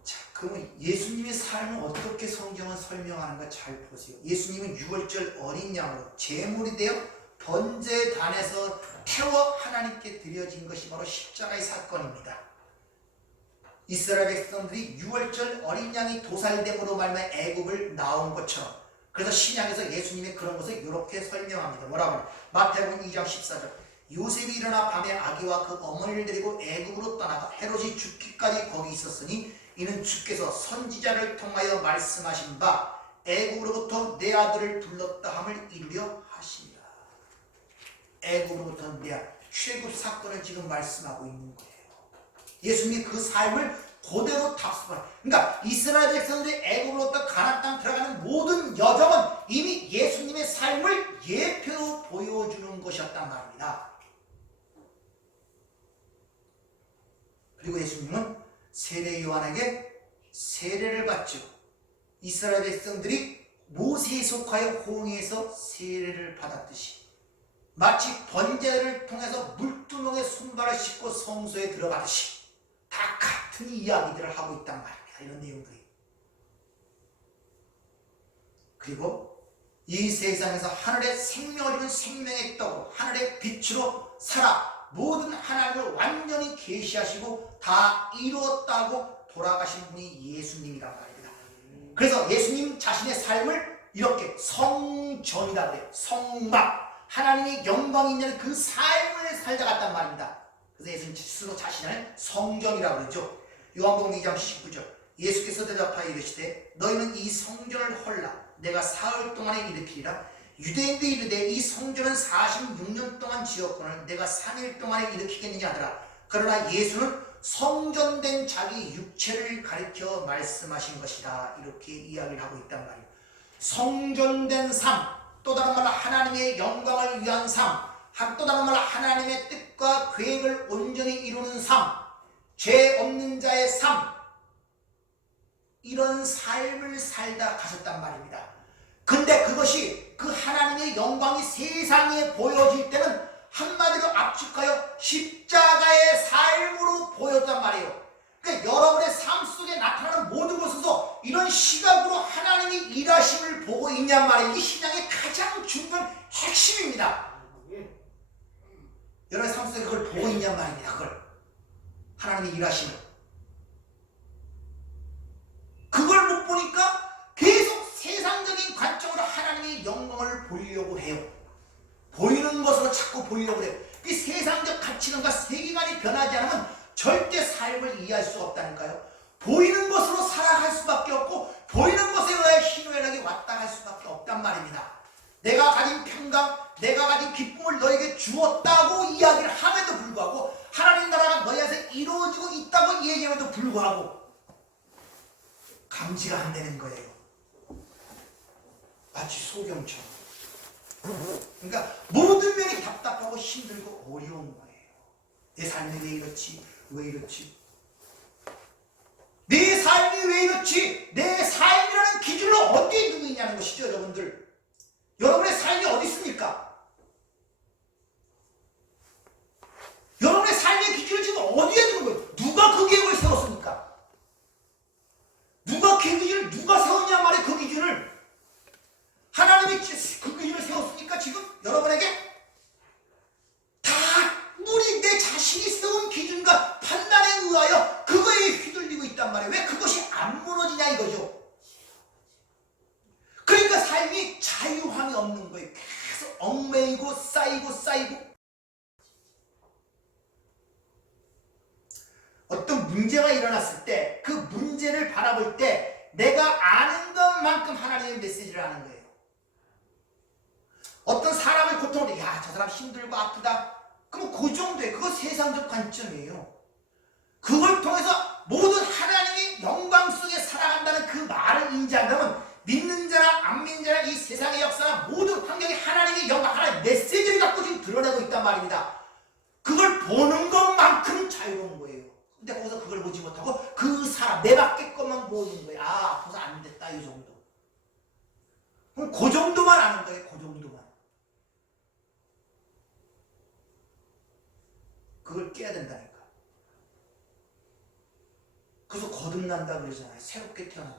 자, 그러면 예수님의 삶을 어떻게 성경은 설명하는가 잘 보세요. 예수님은 유월절 어린 양으로 제물이 되어 번제단에서 태워 하나님께 드려진 것이 바로 십자가의 사건입니다. 이스라엘 백성들이 유월절 어린 양이 도살됨으로 말미암아 애굽을 나온 것처럼, 그래서 신약에서 예수님의 그런 것을 이렇게 설명합니다. 뭐라고 하냐? 마태복음 2장 14절. 요셉이 일어나 밤에 아기와 그 어머니를 데리고 애굽으로 떠나가 헤롯이 죽기까지 거기 있었으니 이는 주께서 선지자를 통하여 말씀하신 바 애굽으로부터 내 아들을 불렀다 함을 이루려 하시니라. 애굽으로부터 내 아들, 출애굽 사건을 지금 말씀하고 있는 거예요. 예수님이 그 삶을 그대로 답습하는, 그러니까 이스라엘 백성들이 애굽으로부터 가나안 땅 들어가는 모든 여정은 이미 예수님의 삶을 예표로 보여주는 것이었단 말입니다. 그리고 예수님은 세례 요한에게 세례를 받죠. 이스라엘 백성들이 모세에 속하여 홍해에서 세례를 받았듯이 마치 번제를 통해서 물두멍에 손발을 씻고 성소에 들어가듯이 다 같은 이야기들을 하고 있단 말입니다. 이런 내용들이. 그리고 이 세상에서 하늘의 생명을 주는 생명의 떡으로 하늘의 빛으로 살아 모든 하나님을 완전히 계시하시고 다 이루었다고 돌아가신 분이 예수님이란 말입니다. 그래서 예수님 자신의 삶을 이렇게 성전이라고 해요. 성막, 하나님의 영광이 있는 그 삶을 살다 갔단 말입니다. 그래서 예수님 스스로 자신을 성전이라고 그러죠. 요한복음 2장 19절. 예수께서 대답하여 이르시되 너희는 이 성전을 헐라 내가 사흘 동안에 일으키리라. 유대인들이 이르되 이 성전은 46년 동안 지었거늘 내가 3일 동안에 일으키겠느냐 하더라. 그러나 예수는 성전된 자기 육체를 가리켜 말씀하신 것이다. 이렇게 이야기를 하고 있단 말이에요. 성전된 삶, 또 다른 말로 하나님의 영광을 위한 삶, 또 다른 말로 하나님의 뜻과 계획을 온전히 이루는 삶, 죄 없는 자의 삶, 이런 삶을 살다 가셨단 말입니다. 근데 그것이 그 하나님의 영광이 세상에 보여질 때는 한마디로 압축하여 십자가의 삶으로 보였단 말이에요. 그러니까 여러분의 삶 속에 나타나는 모든 것에서 이런 시각으로 하나님이 일하심을 보고 있냔 말이에요. 이 신앙의 가장 중요한 핵심입니다. 여러분의 삶 속에 그걸 보고 있냔 말입니다. 그걸 하나님이 일하심을. 그걸 못 보니까 계속 세상적인 관점으로 하나님의 영광을 보이려고 해요. 보이는 것으로 자꾸 보이려고 해요. 이 세상적 가치관과 세계관이 변하지 않으면 절대 삶을 이해할 수가 없다니까요. 보이는 것으로 살아갈 수밖에 없고 보이는 것에 의해 희노애락이 왔다 갈 수밖에 없단 말입니다. 내가 가진 평강, 내가 가진 기쁨을 너에게 주었다고 이야기를 함에도 불구하고 하나님 나라가 너희한테 이루어지고 있다고 얘기함에도 불구하고 감지가 안 되는 거예요. 마치 소경처럼. 그러니까 모든 면이 답답하고 힘들고 어려운 거예요. 내 삶이 왜 이렇지? 왜 이렇지? 내 삶이 왜 이렇지? 내 삶이라는 기준으로 어디에 두고 있냐는 것이죠, 여러분들. 여러분의 삶이 어디 있습니까? 여러분의 삶의 기준을 지금 어디에 두는 거예요? 누가 그 계획을 세웠습니까? 누가 그 기준을 누가 세웠냐 말이에요. 그 기준을 하나님이 그 기준을 세웠으니까 지금 여러분에게 다 우리 내 자신이 세운 기준과 판단에 의하여 그거에 휘둘리고 있단 말이에요. 왜 그것이 안 무너지냐 이거죠. 그러니까 삶이 자유함이 없는 거예요. 계속 얽매이고 쌓이고 어떤 문제가 일어났을 때 그 문제를 바라볼 때 내가 아는 것만큼 하나님의 메시지를 하는 거예요. 어떤 사람을 고통을 야, 저 사람 힘들고 아프다. 그럼 그 정도에 그거 세상적 관점이에요. 그걸 통해서 모든 하나님이 영광 속에 살아간다는 그 말을 인지한다면 믿는 자나 안 믿는 자나 이 세상의 역사나 모든 환경이 하나님의 영광, 하나님의 메시지를 갖고 지금 드러내고 있단 말입니다. 그걸 보는 것만큼 자유로운 거예요. 근데 거기서 그걸 보지 못하고 그 사람 내 밖에 것만 보는 거예요. 아, 거기서 안 됐다 이 정도. 그럼 그 정도만 아는 거예요. 그 정도만. 그걸 깨야 된다니까. 그래서 거듭난다 그러잖아요. 새롭게 태어나는.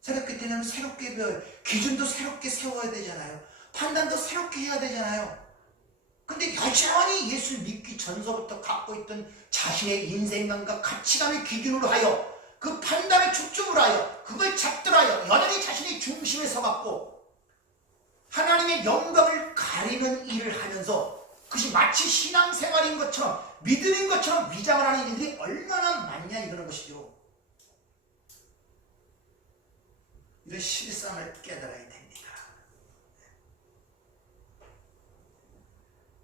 새롭게 태어나면 새롭게 배워요. 기준도 새롭게 세워야 되잖아요. 판단도 새롭게 해야 되잖아요. 근데 여전히 예수 믿기 전서부터 갖고 있던 자신의 인생관과 가치관을 기준으로 하여 그 판단을 중점으로 하여 그걸 잡들하여 여전히 자신의 중심에 서갖고 하나님의 영광을 가리는 일을 하면서 그것이 마치 신앙생활인 것처럼 믿음인 것처럼 위장을 하는 일들이 얼마나 많냐 이러는 것이죠. 이런 실상을 깨달아야 됩니다.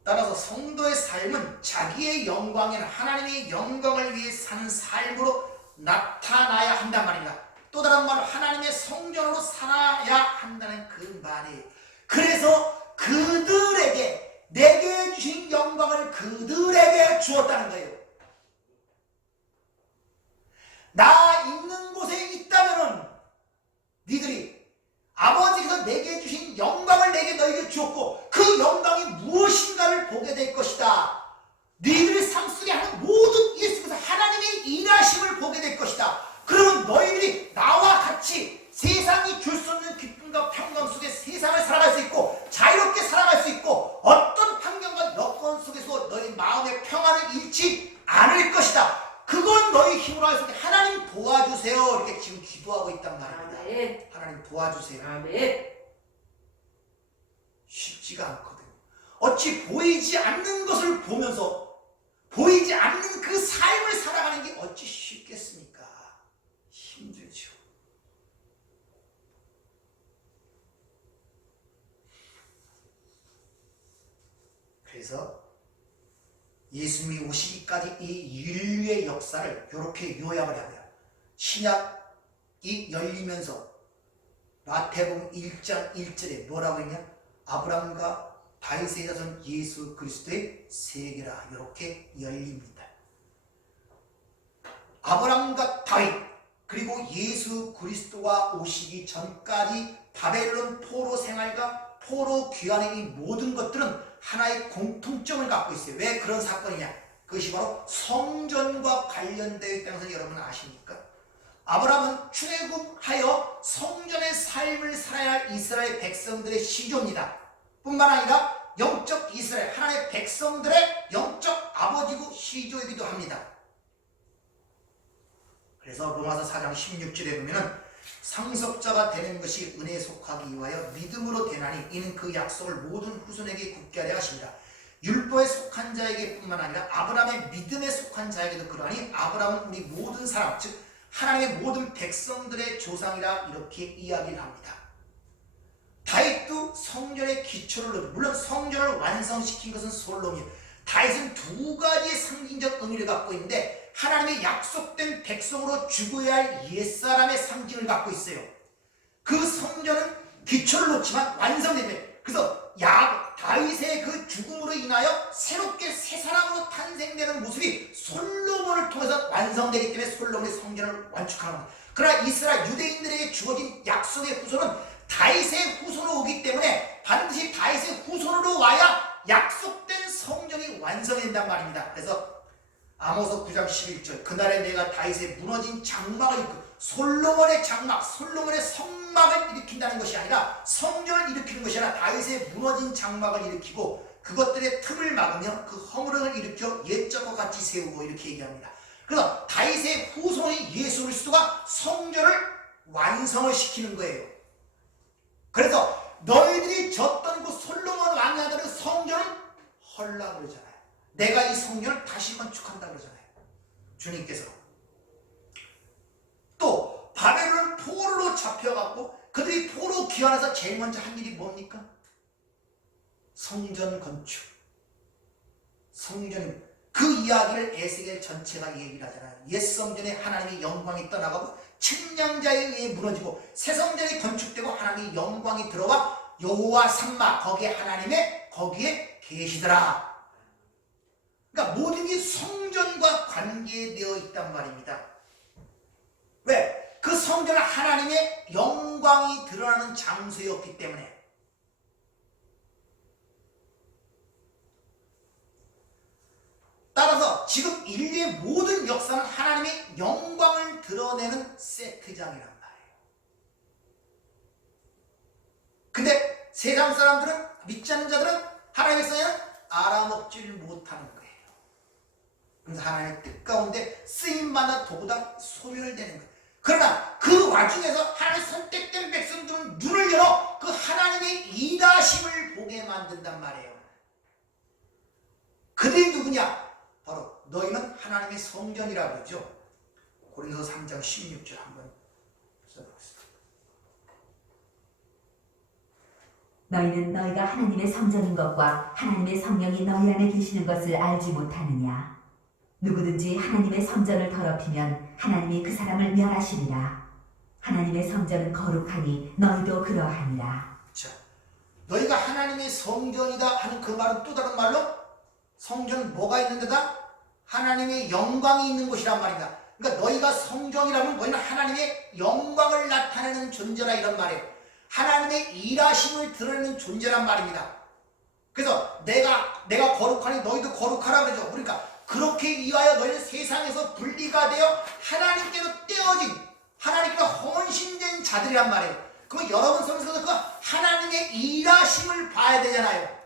따라서 성도의 삶은 자기의 영광에는 하나님의 영광을 위해 사는 삶으로 나타나야 한단 말입니다. 또 다른 말로 하나님의 성전으로 살아야 한다는 그 말이에요. 그래서 그들에게 내게 주신 영광을 그들에게 주었다는 거예요. 나 있는 곳에 있다면은 니들이 아버지께서 내게 주신 영광을 내게 너에게 주었고 그 영광이 무엇인가를 보게 될 것이다. 너희들의 삶 속에 하는 모든 예수께서 하나님의 일하심을 보게 될 것이다. 그러면 너희들이 나와 같이 세상이 줄 수 없는 기쁨과 평강 속에 세상을 살아갈 수 있고 자유롭게 살아갈 수 있고 어떤 환경과 여건 속에서 너희 마음의 평안을 잃지 않을 것이다. 그건 너희 힘으로 할 수 있게 하나님 도와주세요. 이렇게 지금 기도하고 있단 말입니다. 아멘. 하나님 도와주세요. 아멘. 쉽지가 않거든요. 어찌 보이지 않는 것을 보면서 보이지 않는 그 삶을 살아가는 게 어찌 쉽겠습니까? 힘들죠. 그래서 예수님이 오시기까지 이 인류의 역사를 이렇게 요약을 하고요. 신약이 열리면서 마태복음 1장 1절에 뭐라고 했냐? 아브라함과 다윗의 자손 예수 그리스도의 세계라 이렇게 열립니다. 아브라함과 다윗 그리고 예수 그리스도가 오시기 전까지 바벨론 포로 생활과 포로 귀환의 이 모든 것들은 하나의 공통점을 갖고 있어요. 왜 그런 사건이냐? 그것이 바로 성전과 관련되어 있다는 것을 여러분 아십니까? 아브라함은 출애굽하여 성전의 삶을 살아야 할 이스라엘 백성들의 시조입니다. 뿐만 아니라 영적 이스라엘 하나님의 백성들의 영적 아버지고 시조이기도 합니다. 그래서 로마서 4장 16절에 보면은 상속자가 되는 것이 은혜에 속하기 위하여 믿음으로 되나니 이는 그 약속을 모든 후손에게 굳게 하려 하십니다. 율법에 속한 자에게 뿐만 아니라 아브라함의 믿음에 속한 자에게도 그러하니 아브라함은 우리 모든 사람 즉 하나님의 모든 백성들의 조상이라 이렇게 이야기를 합니다. 다윗도 성전의 기초를 넣고 물론 성전을 완성시킨 것은 솔로몬이에요. 다윗은 두 가지의 상징적 의미를 갖고 있는데 하나님의 약속된 백성으로 죽어야 할 옛사람의 상징을 갖고 있어요. 그 성전은 기초를 놓지만 완성되면 그래서 다윗의 그 죽음으로 인하여 새롭게 새 사람으로 탄생되는 모습이 솔로몬을 통해서 완성되기 때문에 솔로몬의 성전을 완축하는 겁니다. 그러나 이스라엘 유대인들에게 주어진 약속의 후손은 다윗의 후손으로 오기 때문에 반드시 다윗의 후손으로 와야 약속된 성전이 완성된단 말입니다. 그래서 아모스 9장 11절 그날에 내가 다윗의 무너진 장막을 일으키고 솔로몬의 장막, 솔로몬의 성막을 일으킨다는 것이 아니라 성전을 일으키는 것이 아니라 다윗의 무너진 장막을 일으키고 그것들의 틈을 막으며 그 허물을 일으켜 옛적과 같이 세우고 이렇게 얘기합니다. 그래서 다윗의 후손이 예수 그리스도가 성전을 완성을 시키는 거예요. 그래서 너희들이 졌던 그 솔로몬 왕이 하던 그 성전은 헐라 그러잖아요. 내가 이 성전을 다시 건축한다 그러잖아요. 주님께서. 또 바벨론 포로로 잡혀갖고 그들이 포로 귀환해서 제일 먼저 한 일이 뭡니까? 성전 건축, 성전 그 이야기를 에스겔 전체가 얘기를 하잖아요. 옛 성전에 하나님의 영광이 떠나가고 측량자에 의해 무너지고 새 성전이 건축되고 하나님의 영광이 들어와 여호와 삼마 거기에 하나님의 거기에 계시더라. 그러니까 모든 게 성전과 관계되어 있단 말입니다. 왜? 그 성전은 하나님의 영광이 드러나는 장소였기 때문에. 따라서 지금 인류의 모든 역사는 하나님의 영광을 드러내는 세트장이란 말이에요. 근데 세상 사람들은, 믿지 않는 자들은 하나님의 성전을 알아먹지를 못하는 거예요. 그래서 하나님의 뜻 가운데 쓰임마다 도구다 소멸되는 거예요. 그러나 그 와중에서 하나님의 선택된 백성들은 눈을 열어 그 하나님의 일하심을 보게 만든단 말이에요. 그들이 누구냐? 바로 너희는 하나님의 성전이라고 그러죠. 고린도서 3장 16절 한번 써보겠습니다. 너희는 너희가 하나님의 성전인 것과 하나님의 성령이 너희 안에 계시는 것을 알지 못하느냐? 누구든지 하나님의 성전을 더럽히면 하나님이 그 사람을 멸하시리라. 하나님의 성전은 거룩하니 너희도 그러하니라. 자, 너희가 하나님의 성전이다 하는 그 말은 또 다른 말로 성전은 뭐가 있는 데다? 하나님의 영광이 있는 곳이란 말이다. 그러니까 너희가 성전이라면 너희는 하나님의 영광을 나타내는 존재라 이런 말이에요. 하나님의 일하심을 드러내는 존재란 말입니다. 그래서 내가 거룩하니 너희도 거룩하라 그러죠. 그러니까 그렇게 위하여 너희는 세상에서 분리가 되어 하나님께로 떼어진, 하나님께로 헌신된 자들이란 말이에요. 그럼 여러분 속에서도 그 하나님의 일하심을 봐야 되잖아요.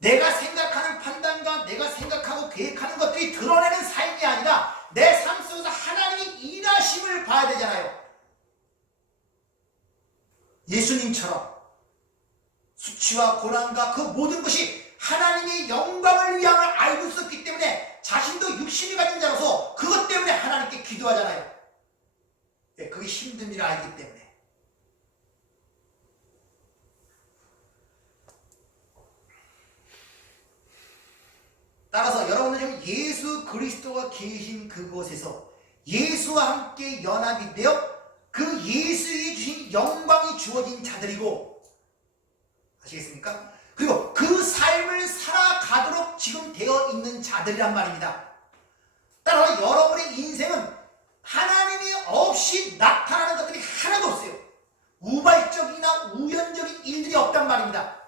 내가 생각하는 판단과 내가 생각하고 계획하는 것들이 드러내는 삶이 아니라 내 삶 속에서 하나님의 일하심을 봐야 되잖아요. 예수님처럼 수치와 고난과 그 모든 것이 하나님의 영광을 위함을 알고 있었기 때문에 자신도 육신이 가진 자로서 그것 때문에 하나님께 기도하잖아요. 그게 힘든 일을 알기 때문에. 따라서 여러분은 지금 예수 그리스도가 계신 그곳에서 예수와 함께 연합이 되어 그 예수의 주신 영광이 주어진 자들이고, 아시겠습니까? 그리고 그 삶을 살아가도록 지금 되어 있는 자들이란 말입니다. 따라서 여러분의 인생은 하나님이 없이 나타나는 것들이 하나도 없어요. 우발적이나 우연적인 일들이 없단 말입니다.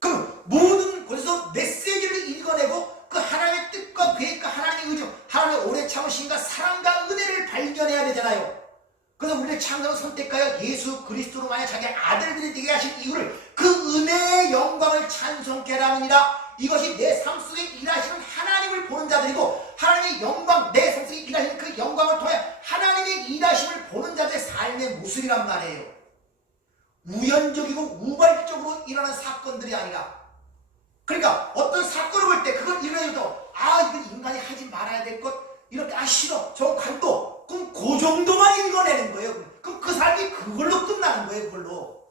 그럼 모든 곳에서 메시지를 읽어내고 그 하나님의 뜻과 계획과 하나님의 의지, 하나님의 오래 참으심과 사랑과 은혜를 발견해야 되잖아요. 그래서 우리의 창조를 선택하여 예수 그리스도로 만약 자기 아들들이 되게 하신 이유를 그 은혜의 영광을 찬송케 하랍니다. 이것이 내 삶 속에 일하시는 하나님을 보는 자들이고, 하나님의 영광, 내 삶 속에 일하시는 그 영광을 통해 하나님의 일하심을 보는 자들의 삶의 모습이란 말이에요. 우연적이고 우발적으로 일어나는 사건들이 아니라, 그러니까 어떤 사건을 볼 때 그걸 일어나도 이건 인간이 하지 말아야 될 것, 이렇게 싫어, 저거 간도, 그럼 그 정도만 읽어내는 거예요. 그럼 그 삶이 그걸로 끝나는 거예요. 그걸로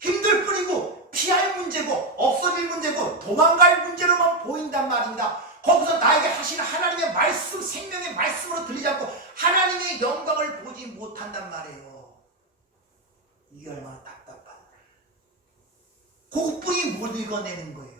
힘들 뿐이고 피할 문제고 없어질 문제고 도망갈 문제로만 보인단 말입니다. 거기서 나에게 하시는 하나님의 말씀, 생명의 말씀으로 들리지 않고 하나님의 영광을 보지 못한단 말이에요. 이게 얼마나 답답한, 그것뿐이 못 읽어내는 거예요.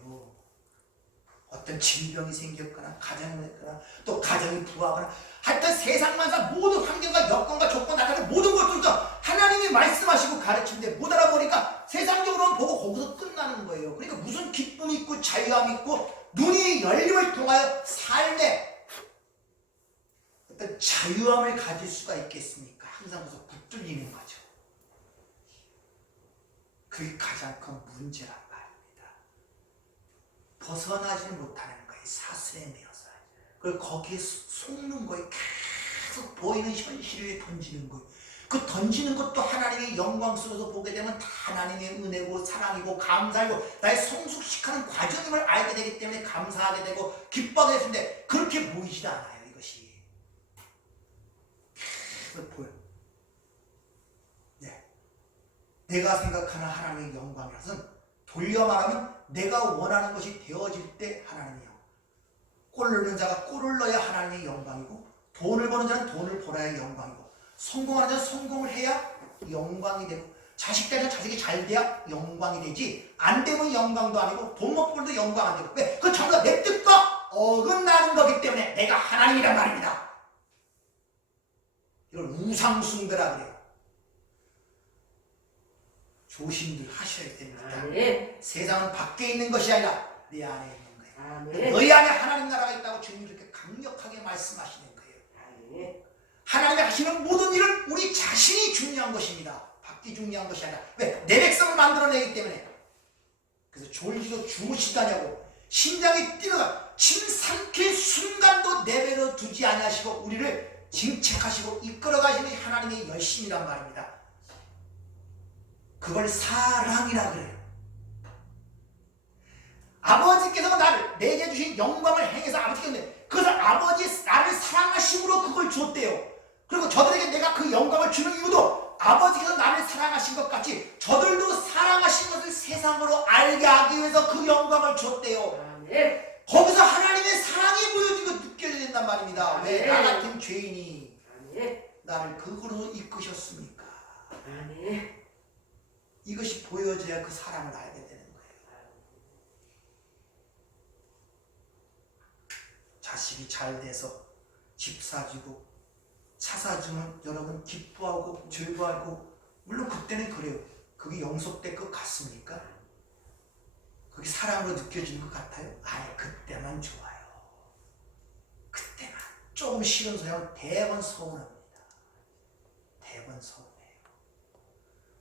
어떤 질병이 생겼거나 가정이 됐거나 또 가정이 부하거나 하여튼 세상만사 모든 환경과 여건과 조건 나타나는 모든 것들도 하나님이 말씀하시고 가르치는데 못 알아보니까 세상적으로만 보고 거기서 끝나는 거예요. 그러니까 무슨 기쁨이 있고 자유함이 있고 눈이 열림을 통하여 삶에 어떤 자유함을 가질 수가 있겠습니까? 항상 거기서 붙들리는 거죠. 그게 가장 큰 문제란 말입니다. 벗어나지는 못하는 거예요. 사슬에 매어서. 그리고 거기에 속는 거예요. 계속 보이는 현실을 던지는 거예요. 그 던지는 것도 하나님의 영광 속에서 보게 되면 다 하나님의 은혜고 사랑이고 감사이고 나의 성숙시키는 과정임을 알게 되기 때문에 감사하게 되고 기뻐하게 되는데 그렇게 보이지 않아요. 이것이 계속 보여요. 네. 내가 생각하는 하나님의 영광이라서는 돌려 말하면 내가 원하는 것이 되어질 때 하나님의 영광. 골 넣는 자가 골을 넣어야 하나님의 영광이고, 돈을 버는 자는 돈을 벌어야 영광이고, 성공하는 자는 성공을 해야 영광이 되고, 자식 되는 자식이 잘 돼야 영광이 되지, 안 되면 영광도 아니고 돈 못 벌도 영광 안 되고. 왜? 그건 전부 다 내 뜻과 어긋나는 거기 때문에 내가 하나님이란 말입니다. 이걸 우상숭배라 그래요. 조심들 하셔야 됩니다. 아멘. 세상은 밖에 있는 것이 아니라 내 안에 있는 거예요. 아멘. 너희 안에 하나님 나라가 있다고 주님이 이렇게 강력하게 말씀하시는 거예요. 아멘. 하나님이 하시는 모든 일은 우리 자신이 중요한 것입니다. 밖이 중요한 것이 아니라. 왜? 내 백성을 만들어내기 때문에. 그래서 졸지도 주무시다냐고 심장이 뛰어가 침 삼킬 순간도 내버려 두지 아니하시고 우리를 징책하시고 이끌어가시는 하나님의 열심이란 말입니다. 그걸 사랑이라 그래요. 아버지께서 내게 주신 영광을 행해서 아버지께서 그것을 아버지 나를 사랑하심으로 그걸 줬대요. 그리고 저들에게 내가 그 영광을 주는 이유도 아버지께서 나를 사랑하신 것 같이 저들도 사랑하신 것을 세상으로 알게 하기 위해서 그 영광을 줬대요. 아멘. 거기서 하나님의 사랑이 보여지고 느껴져야 된단 말입니다. 왜 나 같은 죄인이 아멘. 나를 그거로 이끄셨습니까? 아멘. 이것이 보여져야 그 사랑을 알게 되는 거예요. 자식이 잘 돼서 집 사주고 차 사주면 여러분 기뻐하고 즐거워하고, 물론 그때는 그래요. 그게 영속될 것 같습니까? 그게 사랑으로 느껴지는 것 같아요? 아니, 그때만 좋아요. 그때만. 조금 싫은 소리 하면 대번 서운합니다. 대번 서운해요.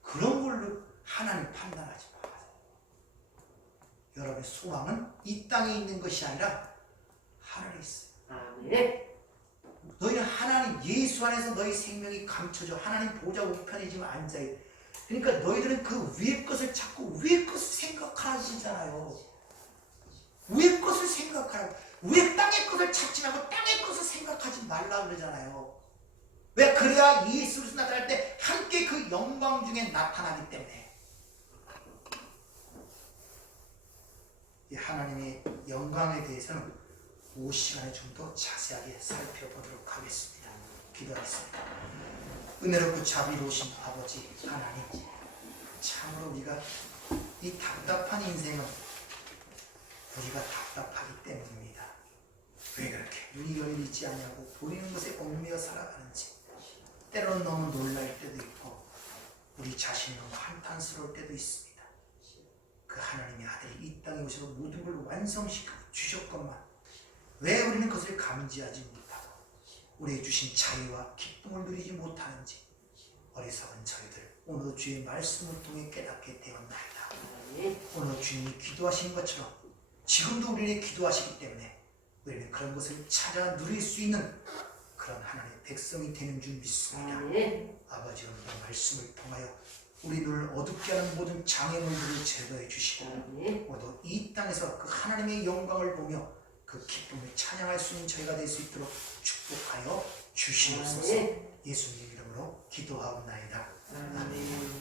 그런 걸로 하나님 판단하지 마세요. 여러분의 소망은 이 땅에 있는 것이 아니라 하늘에 있어요. 아멘. 너희는 하나님 예수 안에서 너희 생명이 감춰져 하나님 보좌 우편에 지금 앉아있어. 그러니까 너희들은 그 위의 것을 찾고 위의 것을 생각하시잖아요. 위의 것을 생각하라고. 위의 땅의 것을 찾지 말고 땅의 것을 생각하지 말라 그러잖아요. 왜? 그래야 예수 그리스도 나타날 때 함께 그 영광 중에 나타나기 때문에. 이 하나님의 영광에 대해서는 이 시간에 좀 더 자세하게 살펴보도록 하겠습니다. 기도하겠습니다. 은혜롭고 자비로우신 아버지 하나님, 참으로 우리가 이 답답한 인생은 우리가 답답하기 때문입니다. 왜 그렇게 눈이 열리지 않냐고 보이는 것에 얽매여 살아가는지, 때로는 너무 놀랄 때도 있고 우리 자신이 너무 한탄스러울 때도 있습니다. 그 하나님의 아들이 이 땅에 오셔서 모든 걸 완성시켜 주셨건만 왜 우리는 그것을 감지하지 못하고 우리의 주신 자유와 기쁨을 누리지 못하는지 어리석은 저희들 오늘 주의 말씀을 통해 깨닫게 되었나이다. 오늘 주님이 기도하신 것처럼 지금도 우리에게 기도하시기 때문에 우리는 그런 것을 찾아 누릴 수 있는 그런 하나님의 백성이 되는 줄 믿습니다. 아버지 오늘의 말씀을 통하여 우리 눈을 어둡게 하는 모든 장애물들을 제거해 주시고 모두 이 땅에서 그 하나님의 영광을 보며 그 기쁨을 찬양할 수 있는 저희가 될 수 있도록 축복하여 주시옵소서. 예수님 이름으로 기도하옵나이다. 아멘.